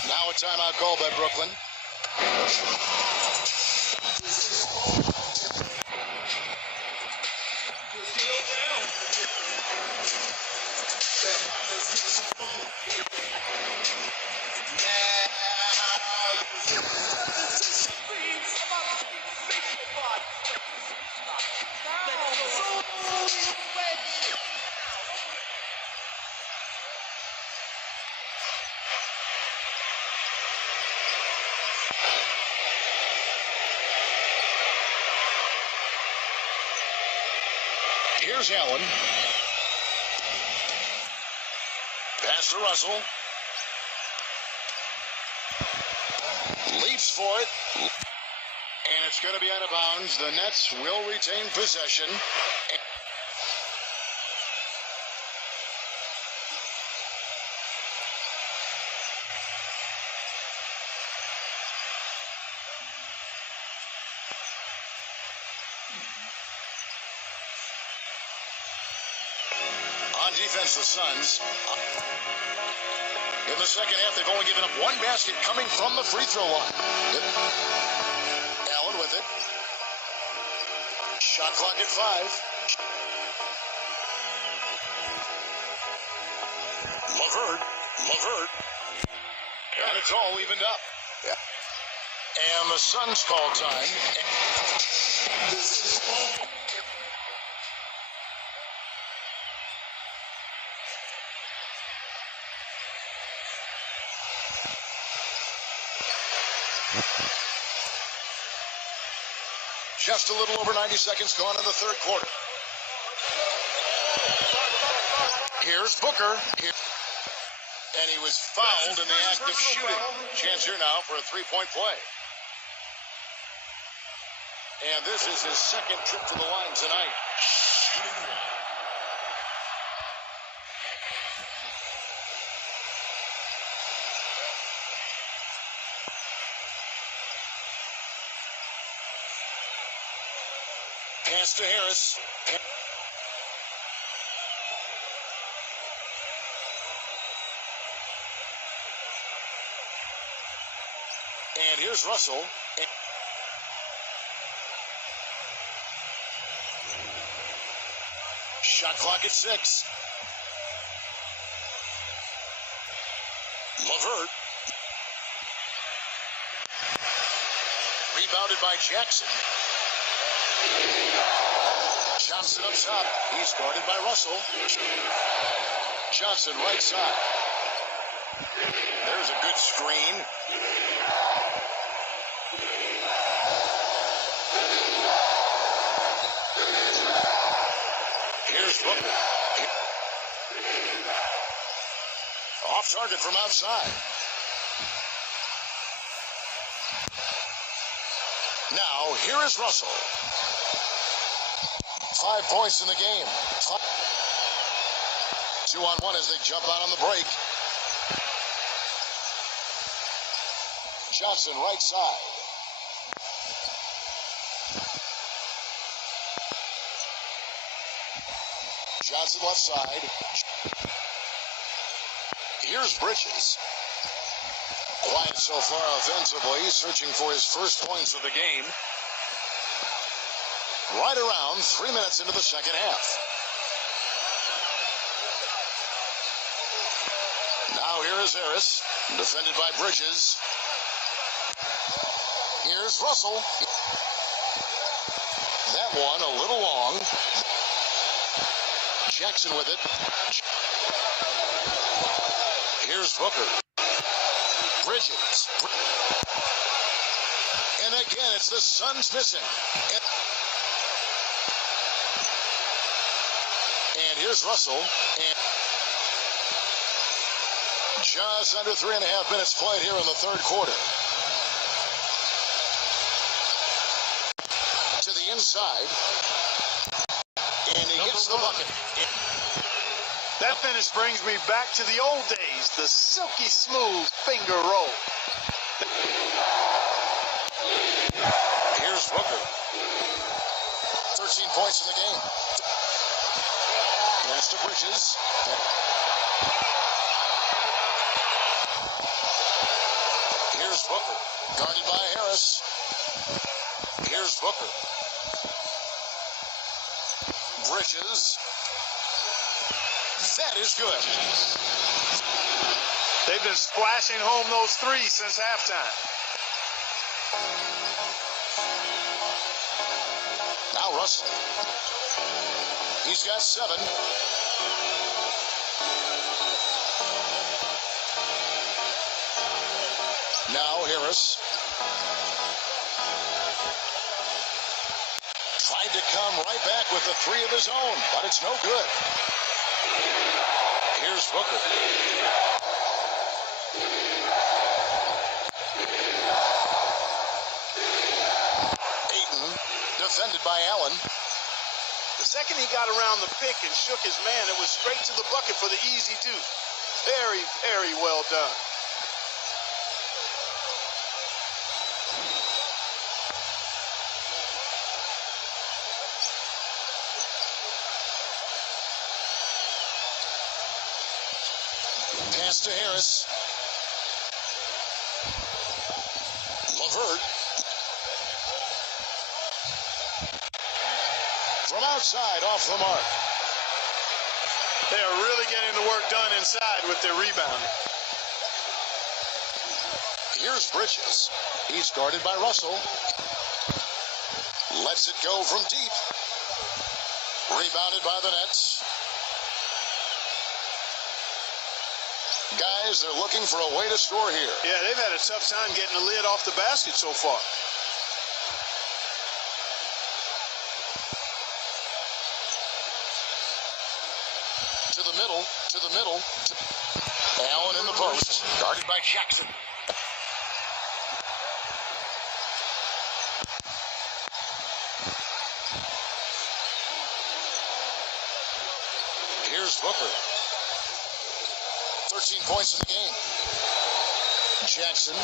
Now a timeout call by Brooklyn. Here's Allen. Pass to Russell. Leaps for it. And it's going to be out of bounds. The Nets will retain possession. On defense, the Suns. In the second half, they've only given up one basket coming from the free throw line. Allen with it. Shot clock at 5. LeVert. And it's all evened up. And the Suns call time. Just a little over 90 seconds gone in the third quarter. Here's Booker. And he was fouled in the act of shooting. Chance here now for a three-point play. And this is his second trip to the line tonight. Pass to Harris. And here's Russell. Shot clock at 6. LeVert. Rebounded by Jackson. Johnson up top. He's guarded by Russell. Johnson right side. There's a good screen. Here's Booker. Off target from outside. Now, here is Russell. 5 points in the game. 2-on-1 as they jump out on the break. Johnson right side. Johnson left side. Here's Bridges. Quiet so far offensively, searching for his first points of the game. Right around 3 minutes into the second half. Now here is Harris, defended by Bridges. Here's Russell. That one a little long. Jackson with it. Here's Booker. Bridges. And again, it's the Suns missing. And here's Russell. And just under 3.5 minutes played here in the third quarter. To the inside. And he hits the bucket. That finish brings me back to the old days, the silky smooth finger roll. Here's Booker. 13 points in the game. Pass to Bridges. Here's Booker. Guarded by Harris. Here's Booker. Bridges. That is good. They've been splashing home those threes since halftime. Now Russell. He's got 7. Now Harris. Tried to come right back with the 3 of his own, but it's no good. Here's Booker. Ayton, defended by Allen. The second he got around the pick and shook his man, it was straight to the bucket for the easy two. Very, very well done. Pass to Harris. LeVert. From outside, off the mark. They are really getting the work done inside with their rebounding. Here's Bridges. He's guarded by Russell. Lets it go from deep. Rebounded by the Nets. Guys, they're looking for a way to score here. Yeah, they've had a tough time getting the lid off the basket so far. To the middle. Allen in the post. Guarded by Jackson. Here's Booker. 13 points in the game. Jackson.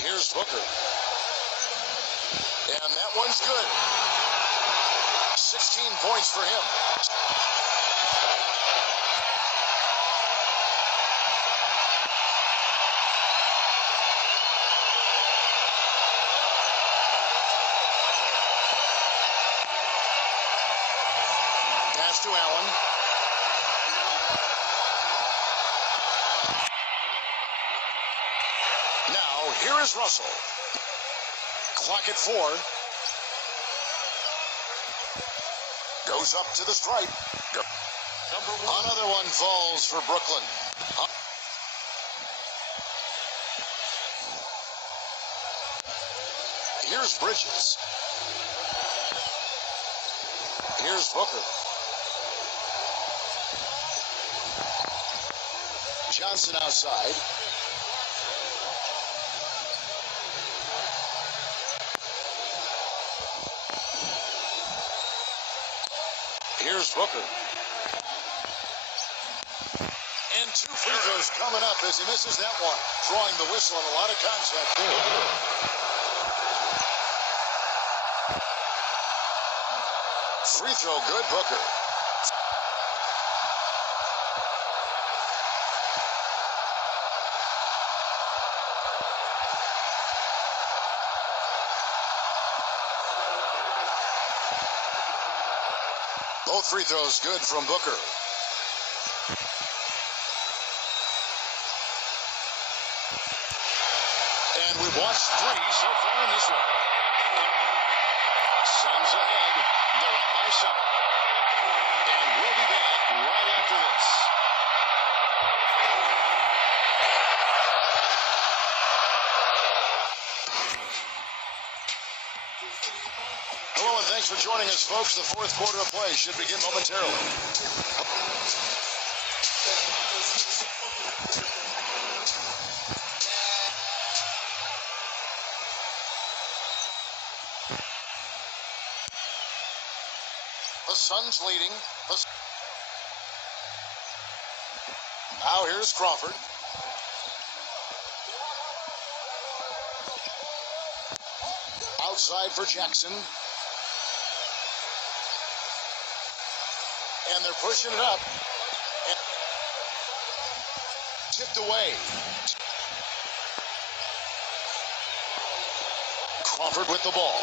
Here's Booker. And that one's good. 16 points for him. Pass to Allen. Now, here is Russell. Clock at 4. Goes up to the stripe. Another one falls for Brooklyn. Here's Bridges. Here's Booker. Johnson outside. Here's Booker. And 2 free throws coming up as he misses that one. Drawing the whistle and a lot of contact there. Free throw good, Booker. Both free throws good from Booker. And we've watched 3 so far in this one. Suns ahead. They're up by 7. And we'll be back right after this. Hello and thanks for joining us, folks. The 4th quarter of play should begin momentarily. The Suns leading. Now here's Crawford. Outside for Jackson. And they're pushing it up. And tipped away. Crawford with the ball.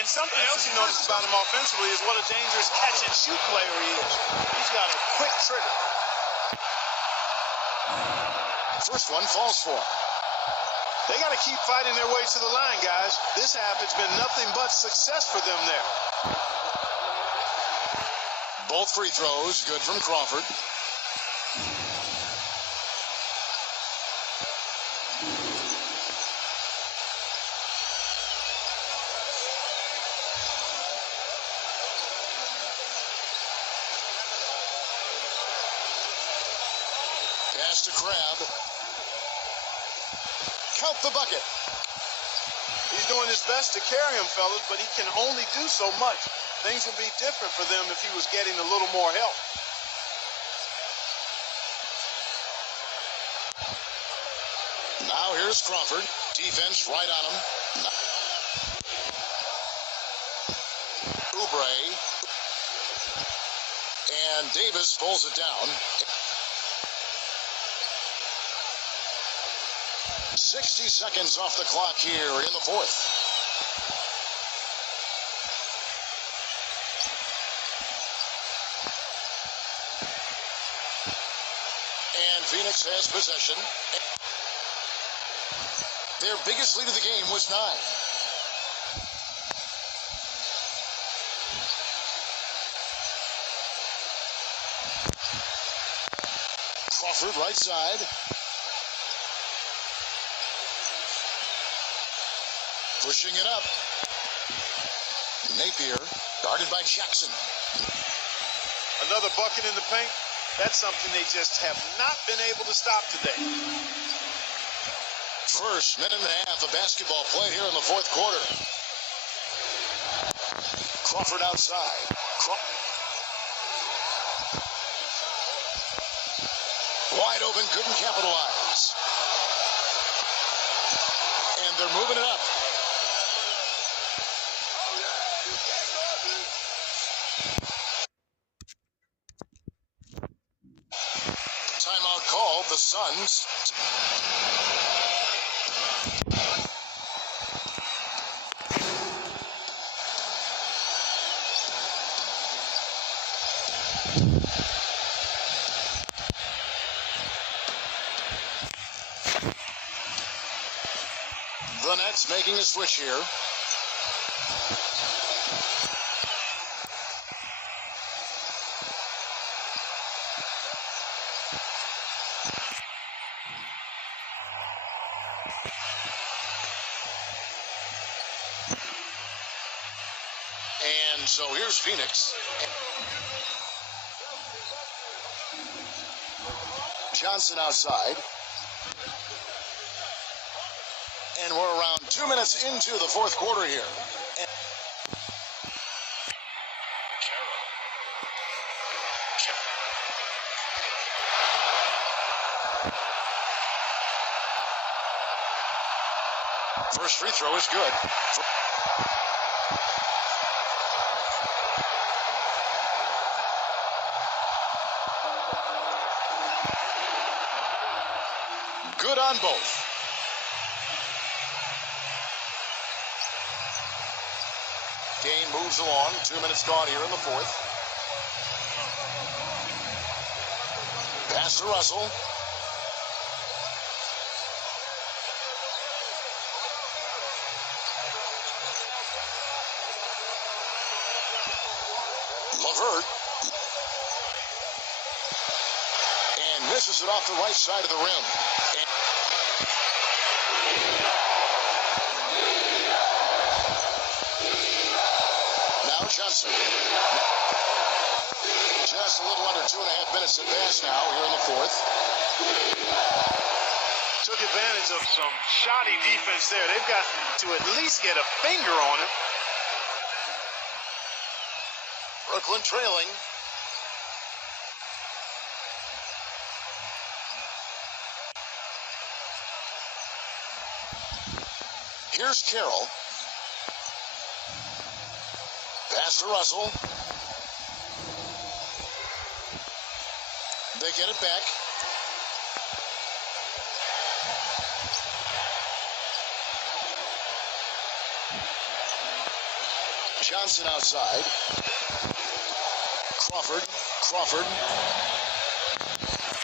And something else you notice about him offensively is what a dangerous catch-and-shoot player he is. He's got a quick trigger. First one falls for him. They got to keep fighting their way to the line, guys. This half has been nothing but success for them there. Both free throws good from Crawford. Pass to Crab. Count the bucket. He's doing his best to carry him, fellas, but he can only do so much. Things would be different for them if he was getting a little more help. Now here's Crawford. Defense right on him. Oubre. And Davis pulls it down. 60 seconds off the clock here in the 4th. And Phoenix has possession. Their biggest lead of the game was 9. Crawford right side. Pushing it up. Napier, guarded by Jackson. Another bucket in the paint. That's something they just have not been able to stop today. First minute and a half of basketball played here in the 4th quarter. Crawford outside. Wide open, couldn't capitalize. And they're moving it up. Timeout called, the Suns. The Nets making a switch here. And so here's Phoenix. Johnson outside. And we're around 2 minutes into the 4th quarter here. First free throw is good. Good on both. Game moves along. 2 minutes gone here in the fourth. Pass to Russell. Levert. And misses it off the right side of the rim. Now Johnson. Just a little under 2.5 minutes to pass now here in the fourth. Took advantage of some shoddy defense there. They've got to at least get a finger on him. Brooklyn trailing. Here's Carroll. Pass to Russell. They get it back. Johnson outside. Crawford.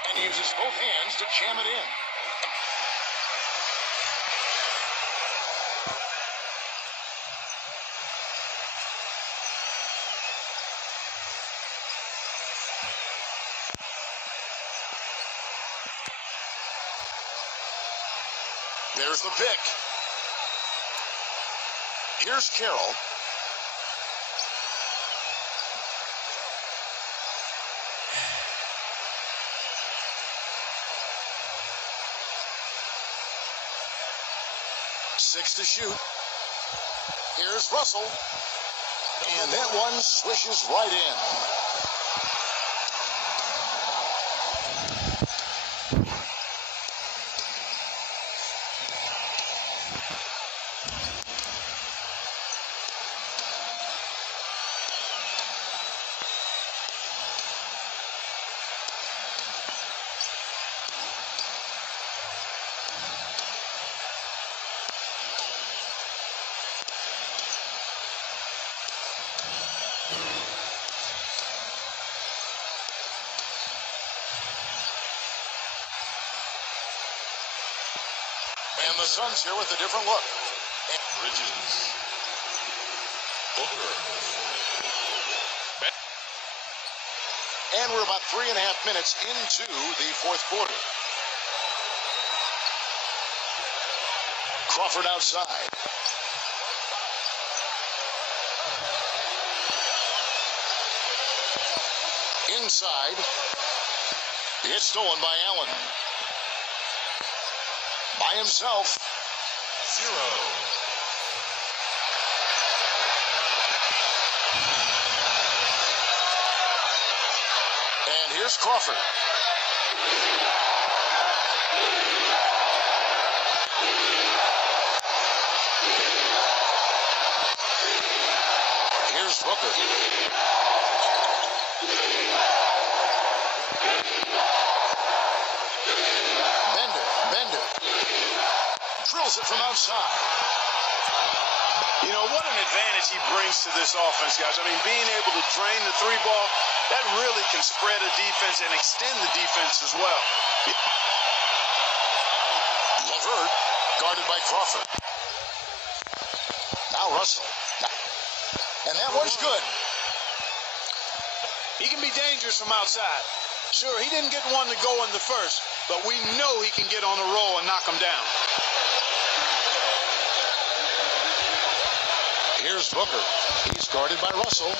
And uses both hands to jam it in. There's the pick. Here's Carroll. Six to shoot. Here's Russell. And that one swishes right in. And the Suns here with a different look. Bridges. Booker. And we're about 3.5 minutes into the fourth quarter. Crawford outside. Inside. It's stolen by Allen. By himself. 0. And here's Crawford. Here's Booker. Bender. Drills it from outside. You know, what an advantage he brings to this offense, guys. I mean, being able to drain the three ball, that really can spread a defense and extend the defense as well. Levert, guarded by Crawford. Now Russell. And that one's good. He can be dangerous from outside. Sure, he didn't get one to go in the first, but we know he can get on a roll and knock him down. Here's Booker. He's guarded by Russell.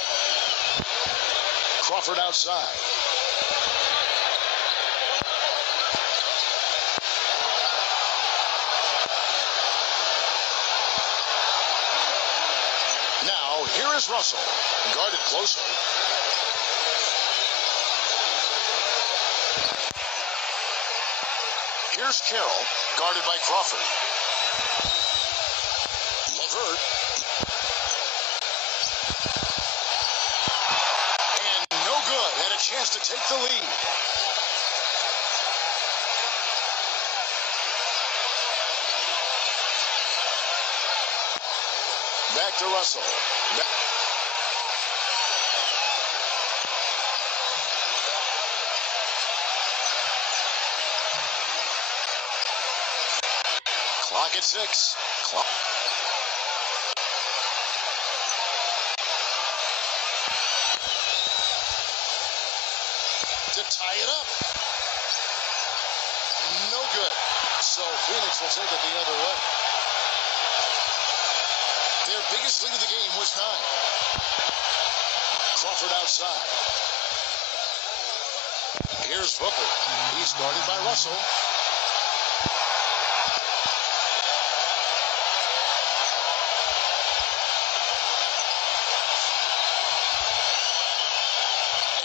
Crawford outside. Now, here is Russell, guarded closely. Here's Carroll, guarded by Crawford. convert. And no good. Had a chance to take the lead. Back to Russell. Clock at 6. Clock. To tie it up. No good. So Phoenix will take it the other way. Their biggest lead of the game was 9. Crawford outside. Here's Booker. He's guarded by Russell.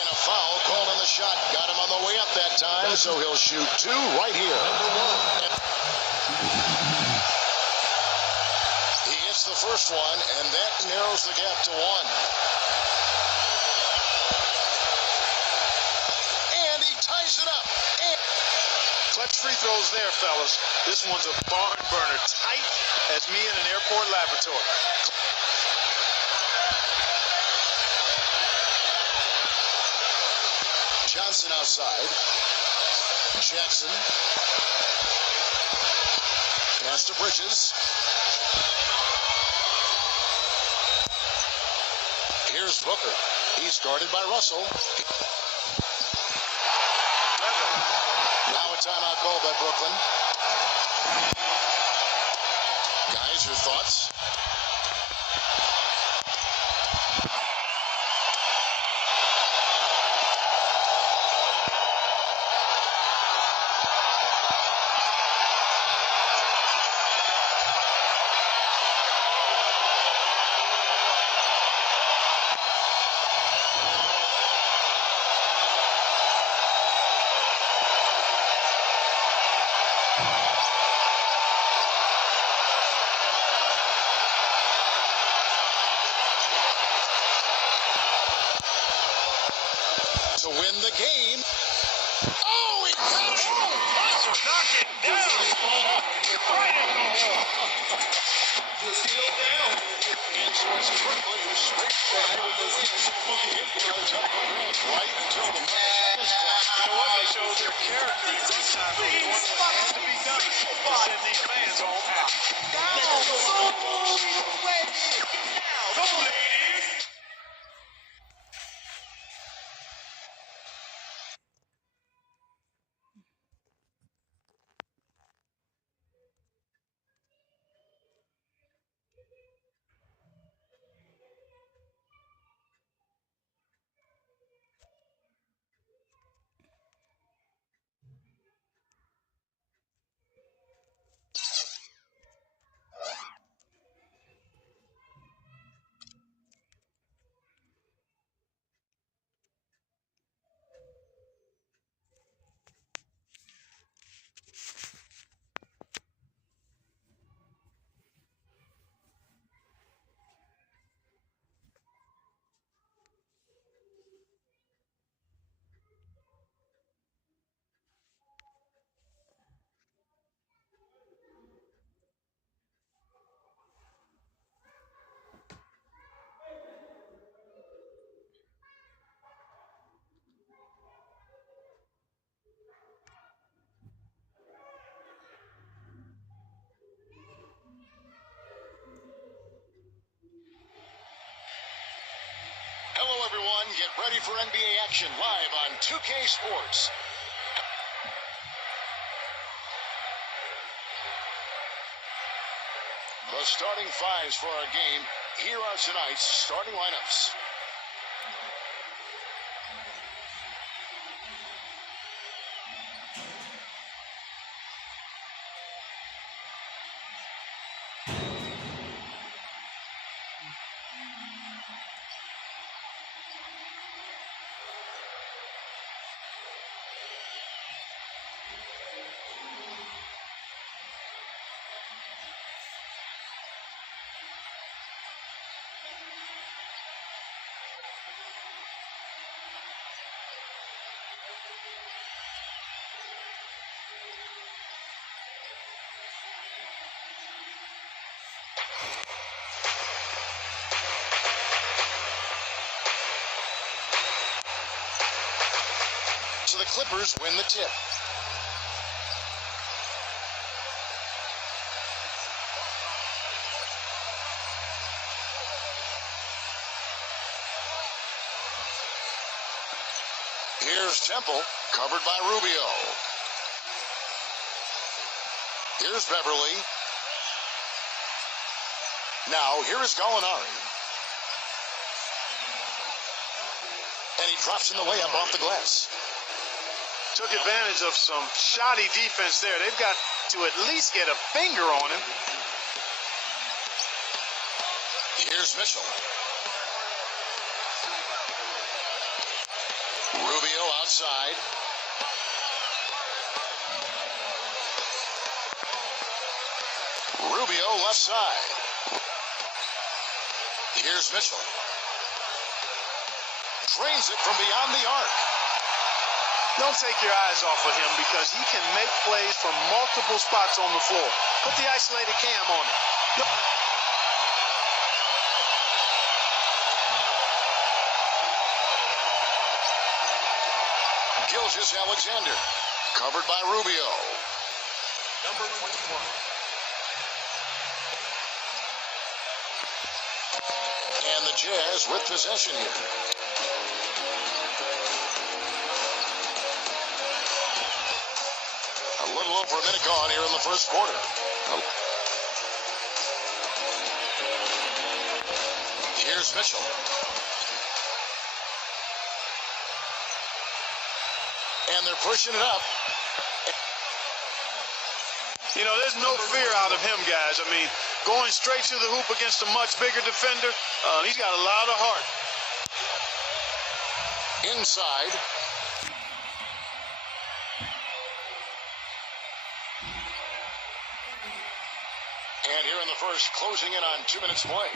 And a foul called on the shot. Got him on the way up that time, so he'll shoot 2 right here. He hits the first one, and that narrows the gap to 1. And he ties it up. Clutch free throws there, fellas. This one's a barn burner, tight as me in an airport laboratory. Johnson outside. Jackson. Pass to Bridges. Here's Booker. He's guarded by Russell. Now a timeout call by Brooklyn. Guys, your thoughts? To win the game. Oh, he got it! Knock it down. Right in the wall. Still down. And so it's Brooklyn who scrapes by with the win. Right until the match is clock. You know what? They showed their character in this time. Doing what had to be done to send these fans home happy. Down. Now, go, ladies. Hello, everyone. Get ready for NBA action live on 2K Sports. The starting fives for our game. Here are tonight's starting lineups. the Clippers win the tip. Here's Temple, covered by Rubio. Here's Beverly. Now, here is Gallinari. And he drops in the layup off the glass. Took advantage of some shoddy defense there. They've got to at least get a finger on him. Here's Mitchell. Rubio outside. Rubio left side. Here's Mitchell. Drains it from beyond the arc. Don't take your eyes off of him because he can make plays from multiple spots on the floor. Put the isolated cam on him. Gilgeous-Alexander, covered by Rubio. Number 21. And the Jazz with possession here. A little over a minute gone here in the first quarter. Here's Mitchell. And they're pushing it up. You know, there's no fear out of him, guys. I mean, going straight to the hoop against a much bigger defender, he's got a lot of heart. Inside. And here in the first, closing in on 2 minutes play.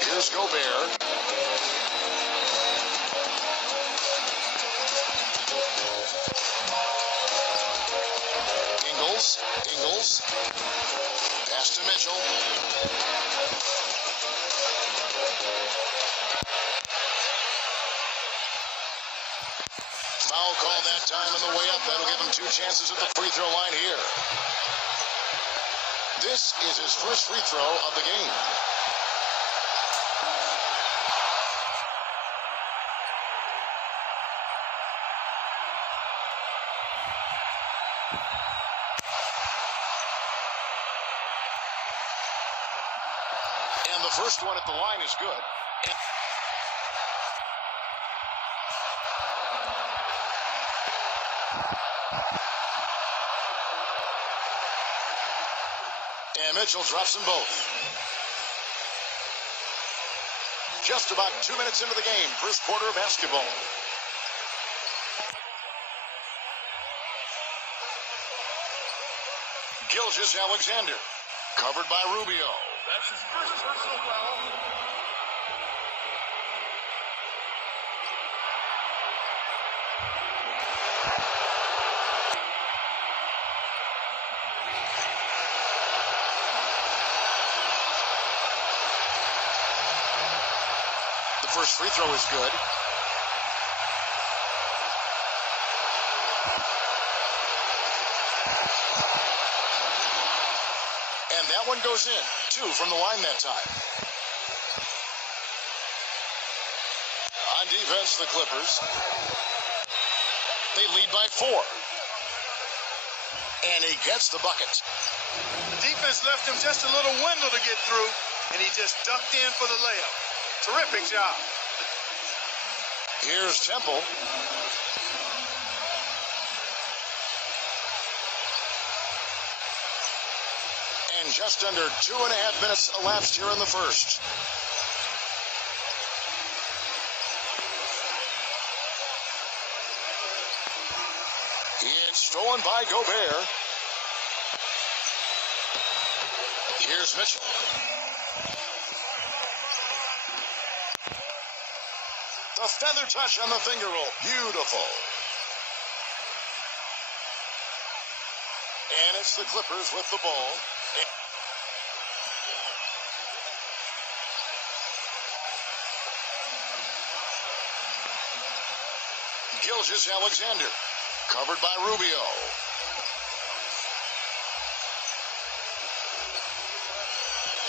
Here's Gobert. Ingles. Pass to Mitchell. Foul call that time on the way up. That'll give him 2 chances at the free throw line here. This is his first free throw of the game. And the first one at the line is good. And Mitchell drops them both. Just about 2 minutes into the game, first quarter of basketball. Gilgeous-Alexander, covered by Rubio. That's his first personal foul. The first free throw is good. And that one goes in. 2 from the line that time. On defense, the Clippers. They lead by 4. And he gets the bucket. The defense left him just a little window to get through, and he just ducked in for the layup. Terrific job. Here's Temple. And just under 2.5 minutes elapsed here in the first. It's stolen by Gobert. Here's Mitchell. The feather touch on the finger roll. Beautiful. And it's the Clippers with the ball. Gilgeous-Alexander, covered by Rubio.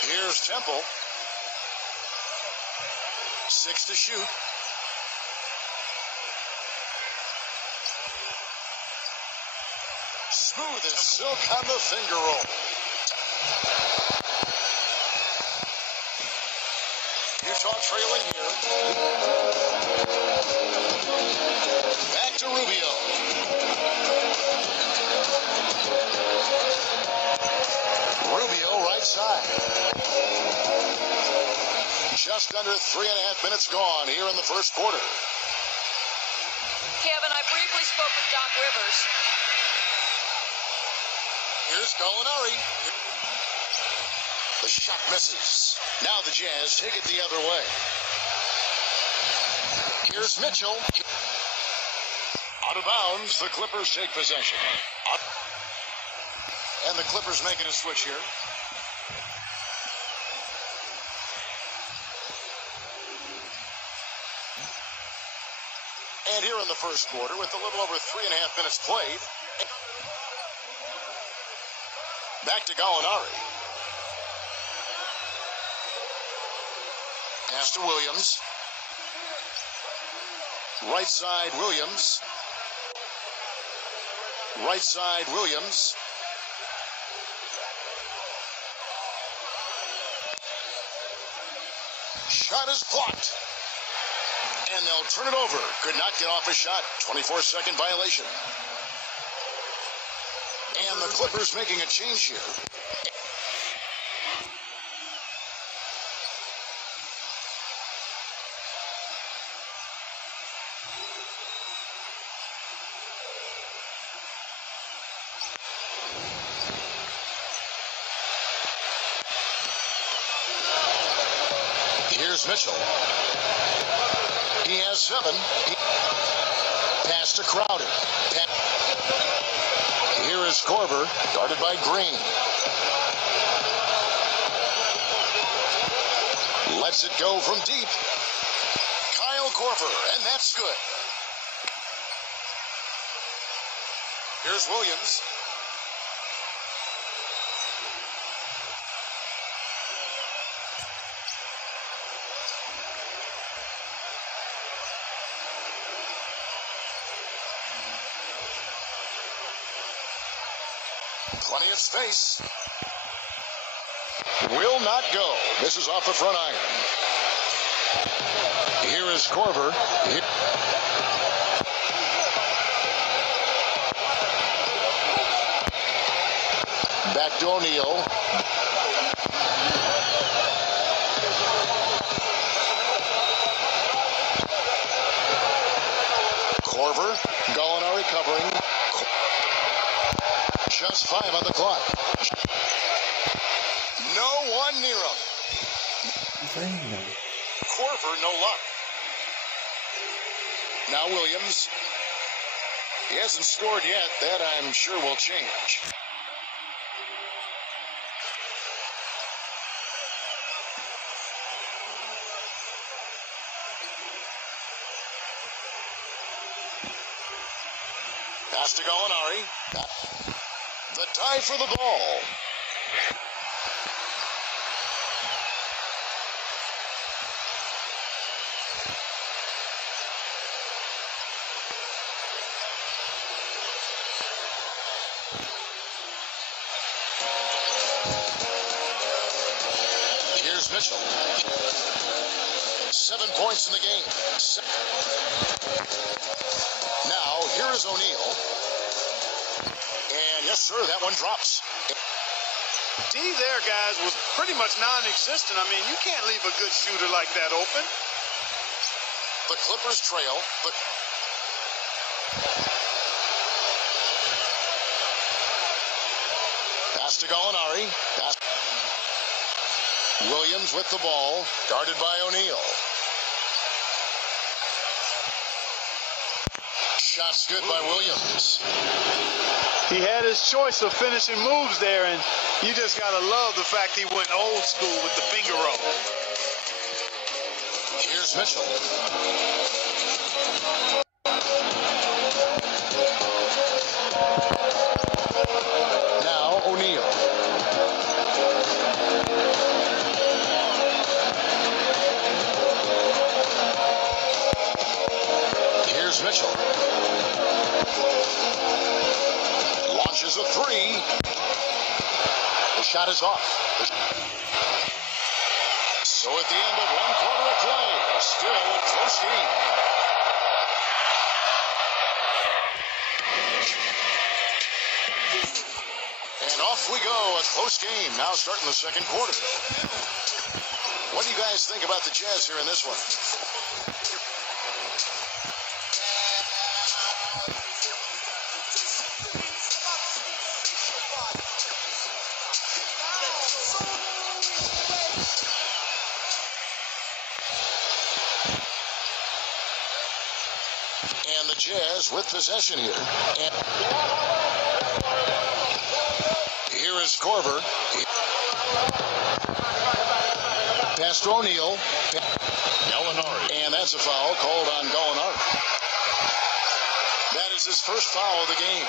Here's Temple. 6 to shoot. Smooth as silk on the finger roll. Utah trailing here. Back to Rubio. Rubio right side. Just under 3.5 minutes gone here in the first quarter. Kevin, I briefly spoke with Doc Rivers. Here's Gallinari. The shot misses. Now the Jazz take it the other way. Here's Mitchell. Out of bounds, the Clippers take possession. And the Clippers making a switch here. And here in the first quarter, with a little over 3.5 minutes played, back to Gallinari. Pass to Williams. Right side, Williams. Right side, Williams. Shot is blocked. And they'll turn it over. Could not get off a shot. 24-second violation. And the Clippers making a change here. Here's Mitchell. He has 7. Pass to Crowder. Here is Korver, guarded by Green. Lets it go from deep. Kyle Korver, and that's good. Here's Williams. Plenty of space. Will not go. This is off the front iron. Here is Korver. Back to O'Neal. Korver. Gallinari covering. Just 5 on the clock. No one near him. Korver, no luck. Now Williams. He hasn't scored yet. That I'm sure will change. Pass to Gallinari. The tie for the ball. Here's Mitchell. 7 points in the game. Now, here is O'Neal. And yes, sir, that one drops. D there, guys, was pretty much non-existent. I mean, you can't leave a good shooter like that open. The Clippers trail. Pass to Gallinari. Williams with the ball, guarded by O'Neal. Shot's good by Williams. He had his choice of finishing moves there, and you just got to love the fact he went old school with the finger roll. Here's Mitchell. Now O'Neal. Here's Mitchell. Launches a three. The shot is off. So at the end of one quarter of play, still a close game. And off we go, a close game. Now starting the second quarter. What do you guys think about the Jazz here in this one? And the Jazz with possession here. And here is Korver. Pass to O'Neal. Gallinari. And that's a foul called on Gallinari. That is his first foul of the game.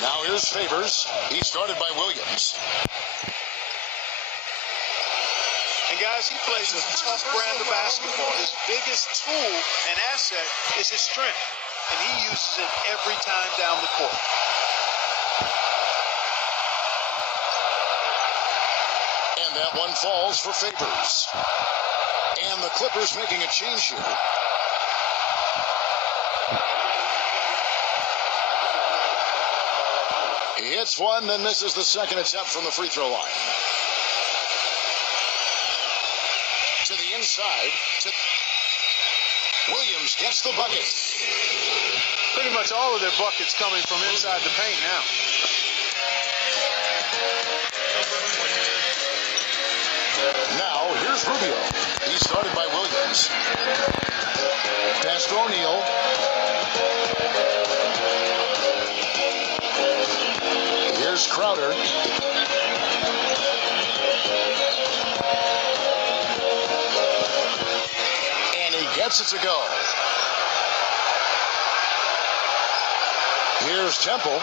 Now here's Favors. He started by Williams. And guys, he plays a tough brand of basketball. His biggest tool and asset is his strength, and he uses it every time down the court. And that one falls for Favors. And the Clippers making a change here. He hits one, then misses the second attempt from the free throw line. To the inside. Williams gets the bucket. Pretty much all of their buckets coming from inside the paint now. Now, here's Rubio. He started by Williams. Pass to O'Neal. Here's Crowder. And he gets it to go. Here's Temple.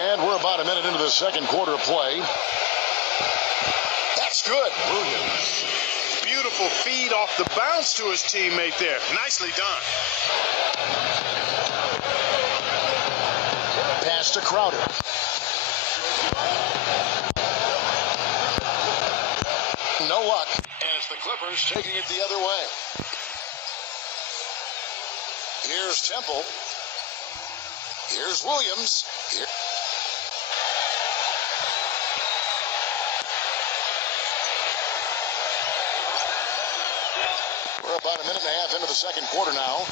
And we're about a minute into the second quarter of play. That's good. Williams. Beautiful feed off the bounce to his teammate there. Nicely done. Pass to Crowder. No luck. And it's the Clippers taking it the other way. Here's Temple. Here's Williams. Here. We're about a minute and a half into the second quarter now.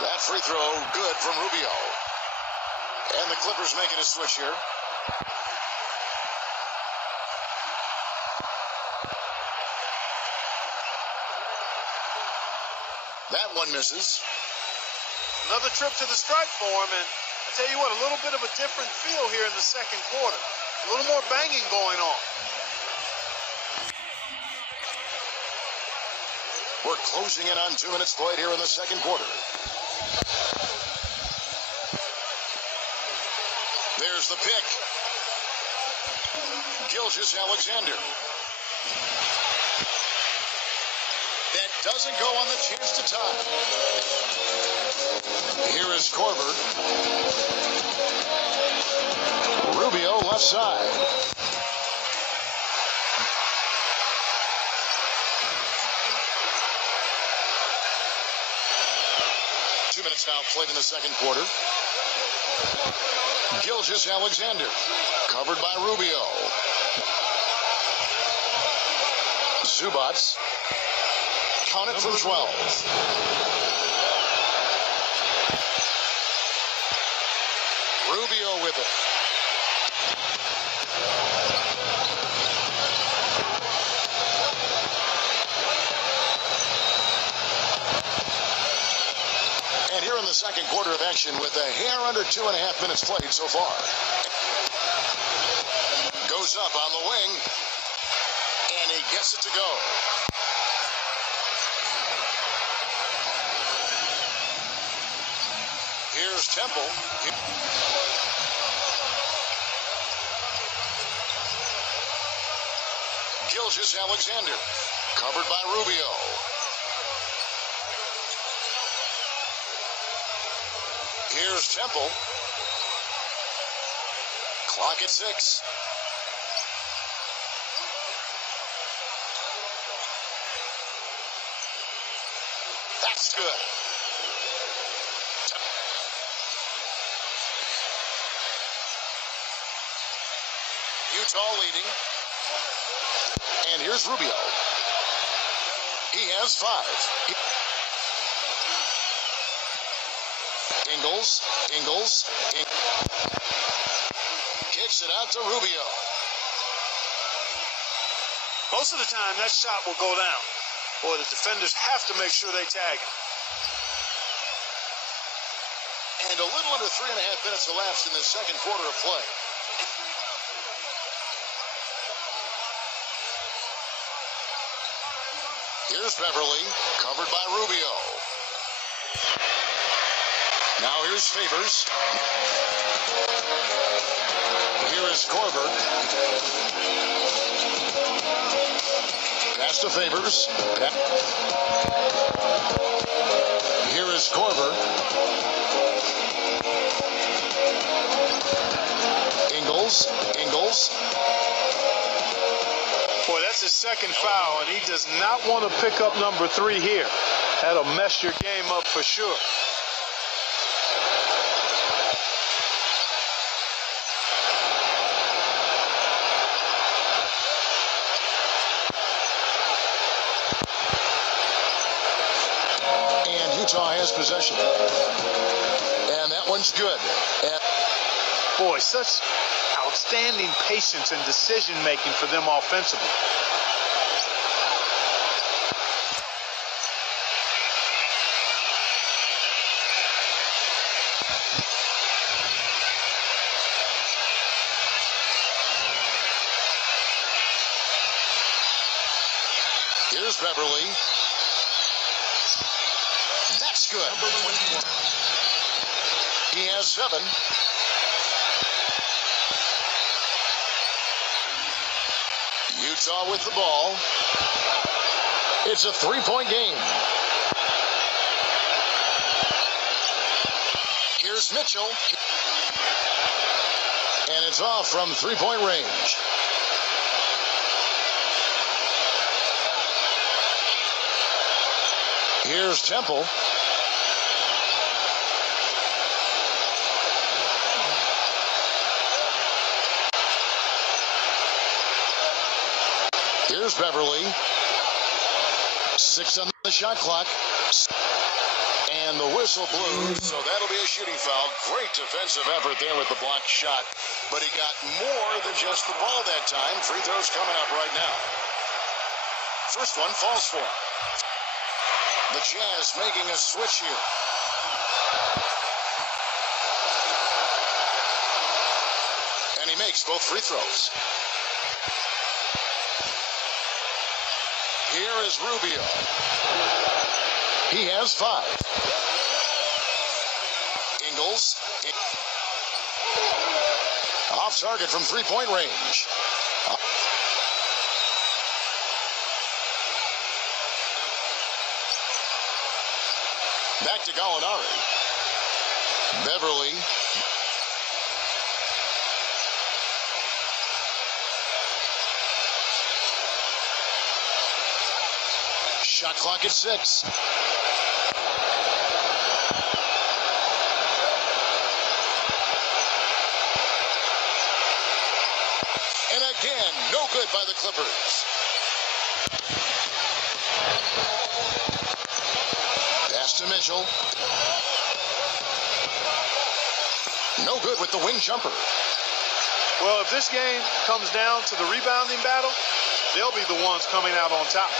That free throw good from Rubio. And the Clippers making a switch here. That one misses. Another trip to the stripe for him, and I tell you what, a little bit of a different feel here in the second quarter. A little more banging going on. We're closing in on 2 minutes played here in the second quarter. There's the pick. Gilgeous-Alexander. That doesn't go on the chance to tie. Here is Korver. Rubio left. left side. Minutes now played in the second quarter. Gilgeous-Alexander, covered by Rubio. Zubats, count it from 12. Rubio with it. And here in the second quarter of action with a hair under 2.5 minutes played so far. Goes up on the wing, and he gets it to go. Here's Temple. Gilgeous-Alexander, covered by Rubio. Here's Temple. Clock at 6. That's good. Utah leading. And here's Rubio. He has 5. Ingles. Kicks it out to Rubio. Most of the time, that shot will go down. Boy, the defenders have to make sure they tag him. And a little under 3.5 minutes elapsed in the second quarter of play. Here's Beverly, covered by Rubio. Now here's Favors. Here is Korver. Pass to Favors. Here is Korver. Ingles. Boy, that's his second foul, and he does not want to pick up number 3 here. That'll mess your game up for sure. Utah has possession. And that one's good. And boy, such outstanding patience and decision-making for them offensively. Here's Beverly. That's good. Number 21. He has 7. Utah with the ball. It's a 3-point game. Here's Mitchell. And it's off from 3-point range. Here's Temple. Here's Beverly. 6 on the shot clock. And the whistle blows, so that'll be a shooting foul. Great defensive effort there with the blocked shot. But he got more than just the ball that time. Free throws coming up right now. First one falls for him. The Jazz making a switch here. And he makes both free throws. Here is Rubio. He has 5. Ingles. Off target from 3-point range. Back to Gallinari. Shot clock at 6. And again, no good by the Clippers. Pass to Mitchell. No good with the wing jumper. Well, if this game comes down to the rebounding battle, they'll be the ones coming out on top.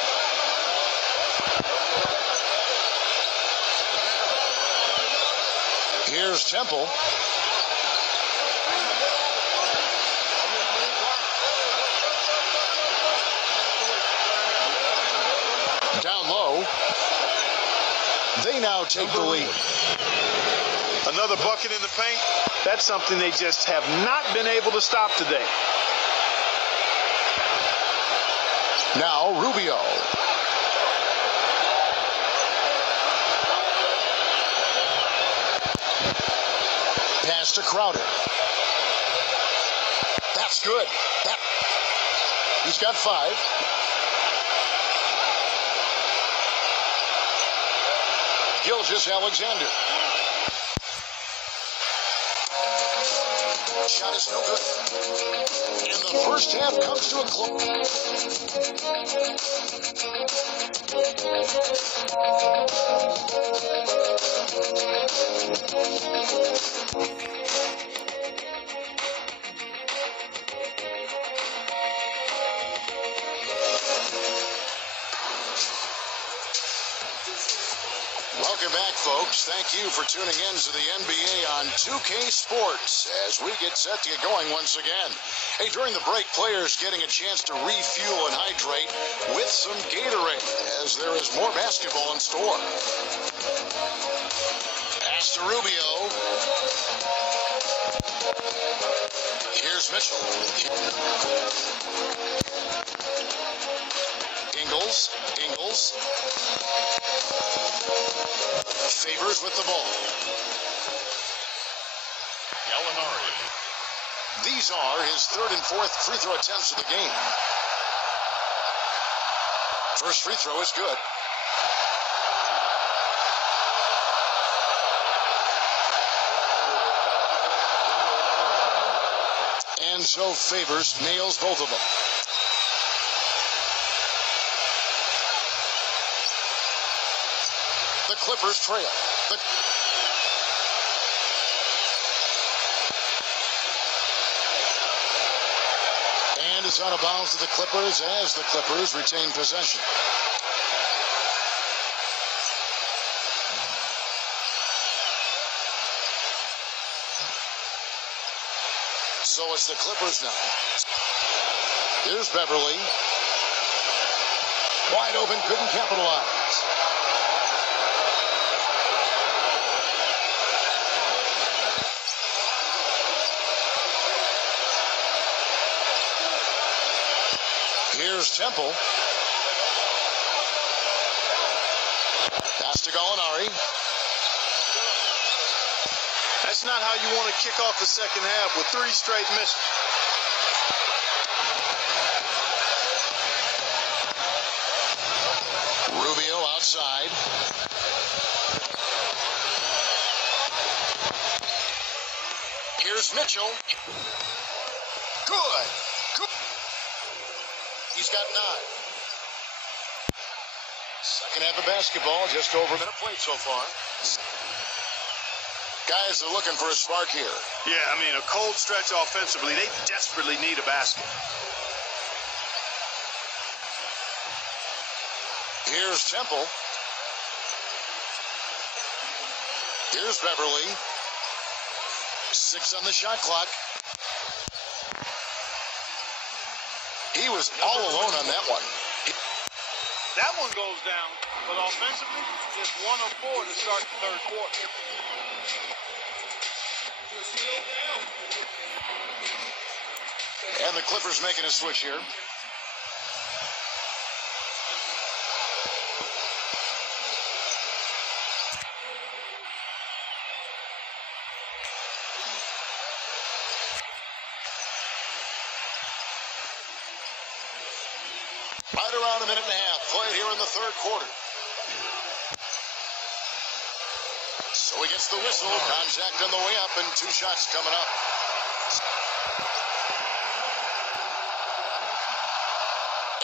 Here's Temple. Down low. They now take the lead. Another bucket in the paint. That's something they just have not been able to stop today. Now Rubio. Pass to Crowder. That's good. He's got 5. Gilgeous-Alexander. Shot is no good. And the first half comes to a Welcome back, folks. Thank you for tuning in to the NBA on 2K Sports as we get set to get going once again. Hey, during the break, players getting a chance to refuel and hydrate with some Gatorade as there is more basketball in store. Pass to Rubio. Here's Mitchell. Ingles. Favors with the ball. These are his 3rd and 4th free throw attempts of the game. First free throw is good. And so Favors nails both of them. The Clippers trail. And it's out of bounds to the Clippers as the Clippers retain possession. So it's the Clippers now. Here's Beverly. Wide open, couldn't capitalize. Here's Temple. Pass to Gallinari. That's not how you want to kick off the second half with 3 straight misses. Rubio outside. Here's Mitchell. Good. He's got 9. Second half of basketball, just over a minute played so far. Guys are looking for a spark here. Yeah, I mean, a cold stretch offensively. They desperately need a basket. Here's Temple. Here's Beverly. 6 on the shot clock. He was all alone on that one. That one goes down, but offensively, it's 1 of 4 to start the third quarter. And the Clippers making a switch here. Right around a minute and a half. played here in the third quarter. So he gets the whistle. Contact on the way up and 2 shots coming up.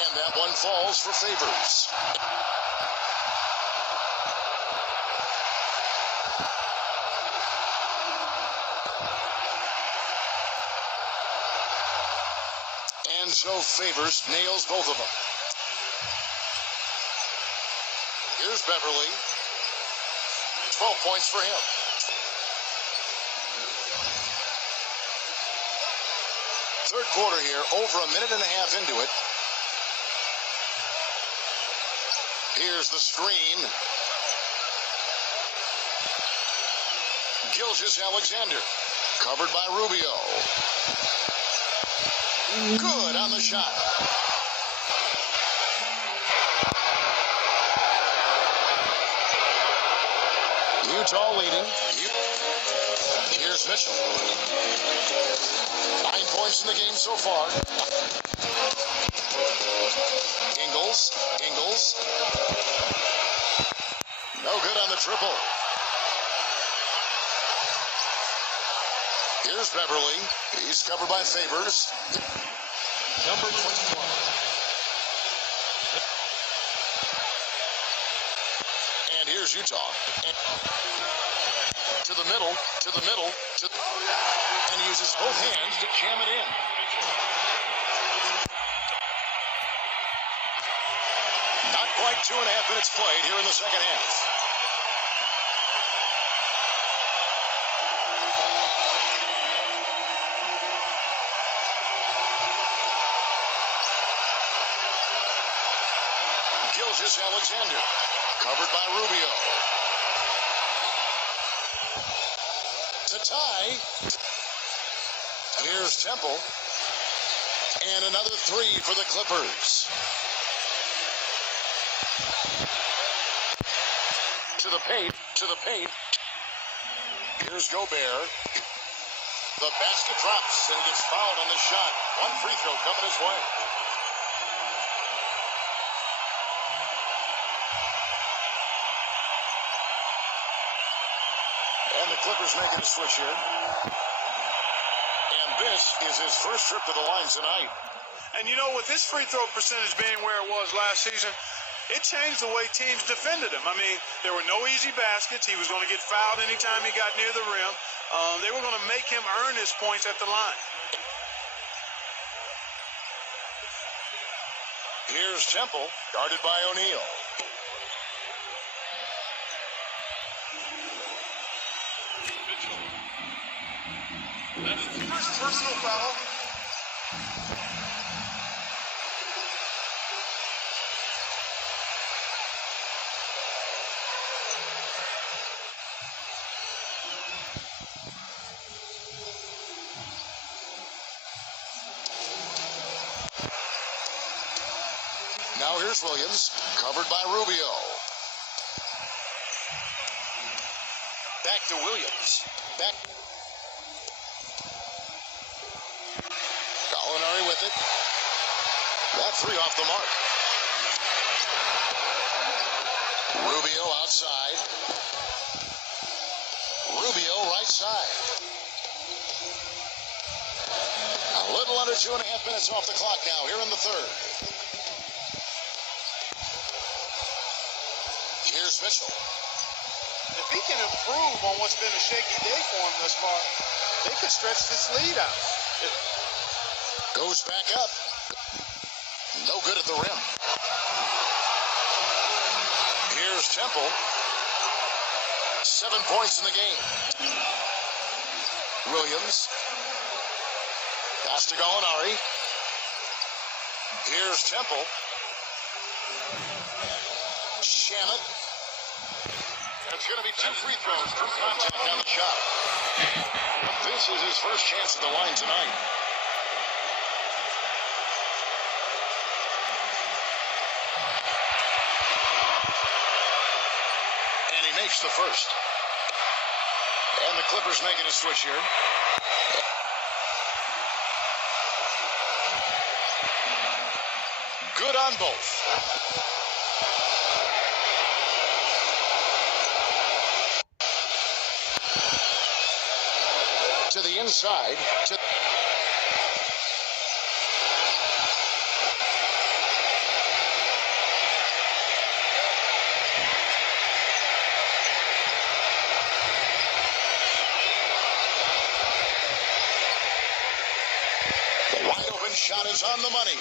And that one falls for Favors. And so Favors nails both of them. Here's Beverly. 12 points for him. Third quarter here, over a minute and a half into it. Here's the screen. Gilgeous-Alexander, covered by Rubio. Good on the shot. Utah leading. Here's Mitchell. 9 points in the game so far. Ingles. No good on the triple. Here's Beverly. He's covered by Favors. Number 21. And here's Utah. To the middle. And he uses both hands to jam it in. Not quite 2.5 minutes played here in the second half. Gilgeous-Alexander, covered by Rubio. To tie. Here's Temple. And another 3 for the Clippers. To the paint. Here's Gobert. The basket drops and he gets fouled on the shot. One free throw coming his way. And the Clippers making a switch here. And this is his first trip to the line tonight. And you know, with his free throw percentage being where it was last season, it changed the way teams defended him. I mean, there were no easy baskets. He was going to get fouled anytime he got near the rim. They were going to make him earn his points at the line. Here's Temple, guarded by O'Neal. That's his first personal foul. Now here's Williams, covered by Rubio. Back to Williams. Gallinari with it. That 3 off the mark. Rubio outside. Rubio right side. A little under 2.5 minutes off the clock now here in the third. Here's Mitchell. If he can improve on what's been a shaky day for him thus far, they could stretch this lead out. Goes back up. No good at the rim. Here's Temple. 7 points in the game. Williams. Pass to Gallinari. Here's Temple. Shannon. It's going to be 2 free throws from contact on the shot. This is his first chance at the line tonight. And he makes the first. And the Clippers making a switch here. Good on both. To the inside. The wide open shot is on the money.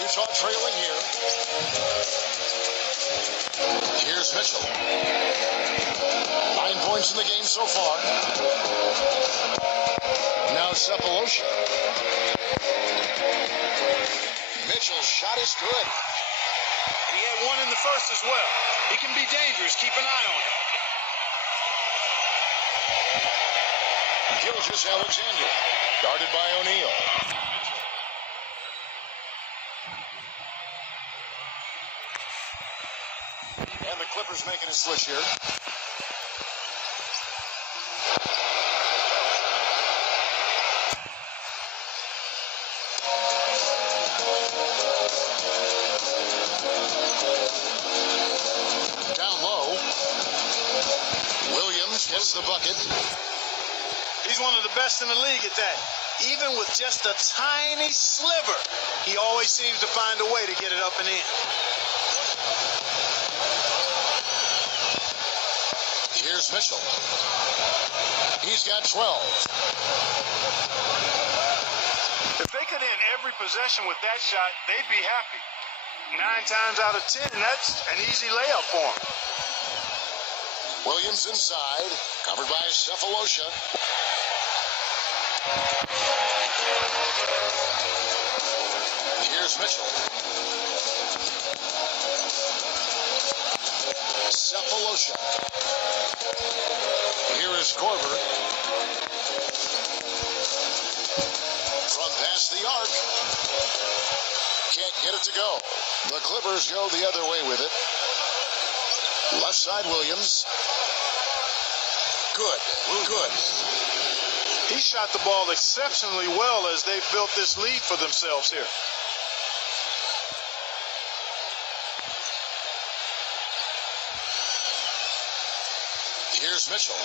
Utah trailing here. Here's Mitchell. 9 points in the game so far. Now Sepulosha. Mitchell's shot is good. He had one in the first as well. He can be dangerous. Keep an eye on him. Gilgeous-Alexander, guarded by O'Neal. And the Clippers making a switch here. Down low. Williams gets the bucket. He's one of the best in the league at that. Even with just a tiny sliver, he always seems to find a way to get it up and in. Here's Mitchell. He's got 12. If they could end every possession with that shot, they'd be happy. 9 times out of 10, that's an easy layup for them. Williams inside, covered by Sepulosha. Here's Mitchell. Sepulosha. Here is Korver. From past the arc. Can't get it to go. The Clippers go the other way with it. Left side Williams. Good. He shot the ball exceptionally well as they've built this lead for themselves here. Here's Mitchell.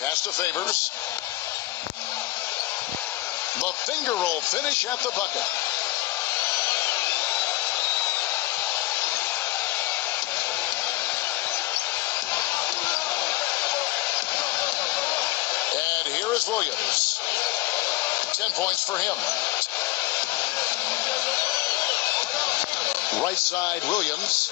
Pass to Favors. The finger roll finish at the bucket. And here is Williams. 10 points for him. Right side, Williams.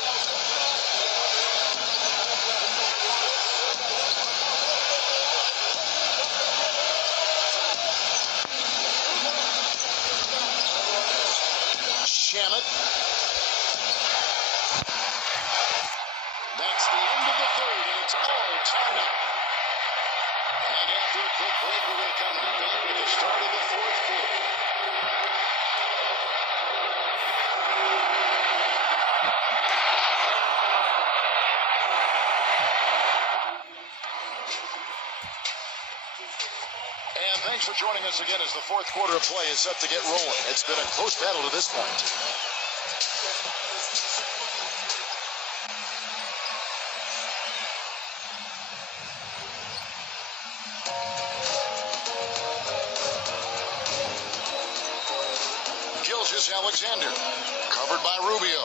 Shannon. That's the end of the third, and it's all tied up. And after a quick break, we're going to come right back with the start of the fourth quarter. And thanks for joining us again as the fourth quarter of play is set to get rolling. It's been a close battle to this point. Gilgeous-Alexander, covered by Rubio.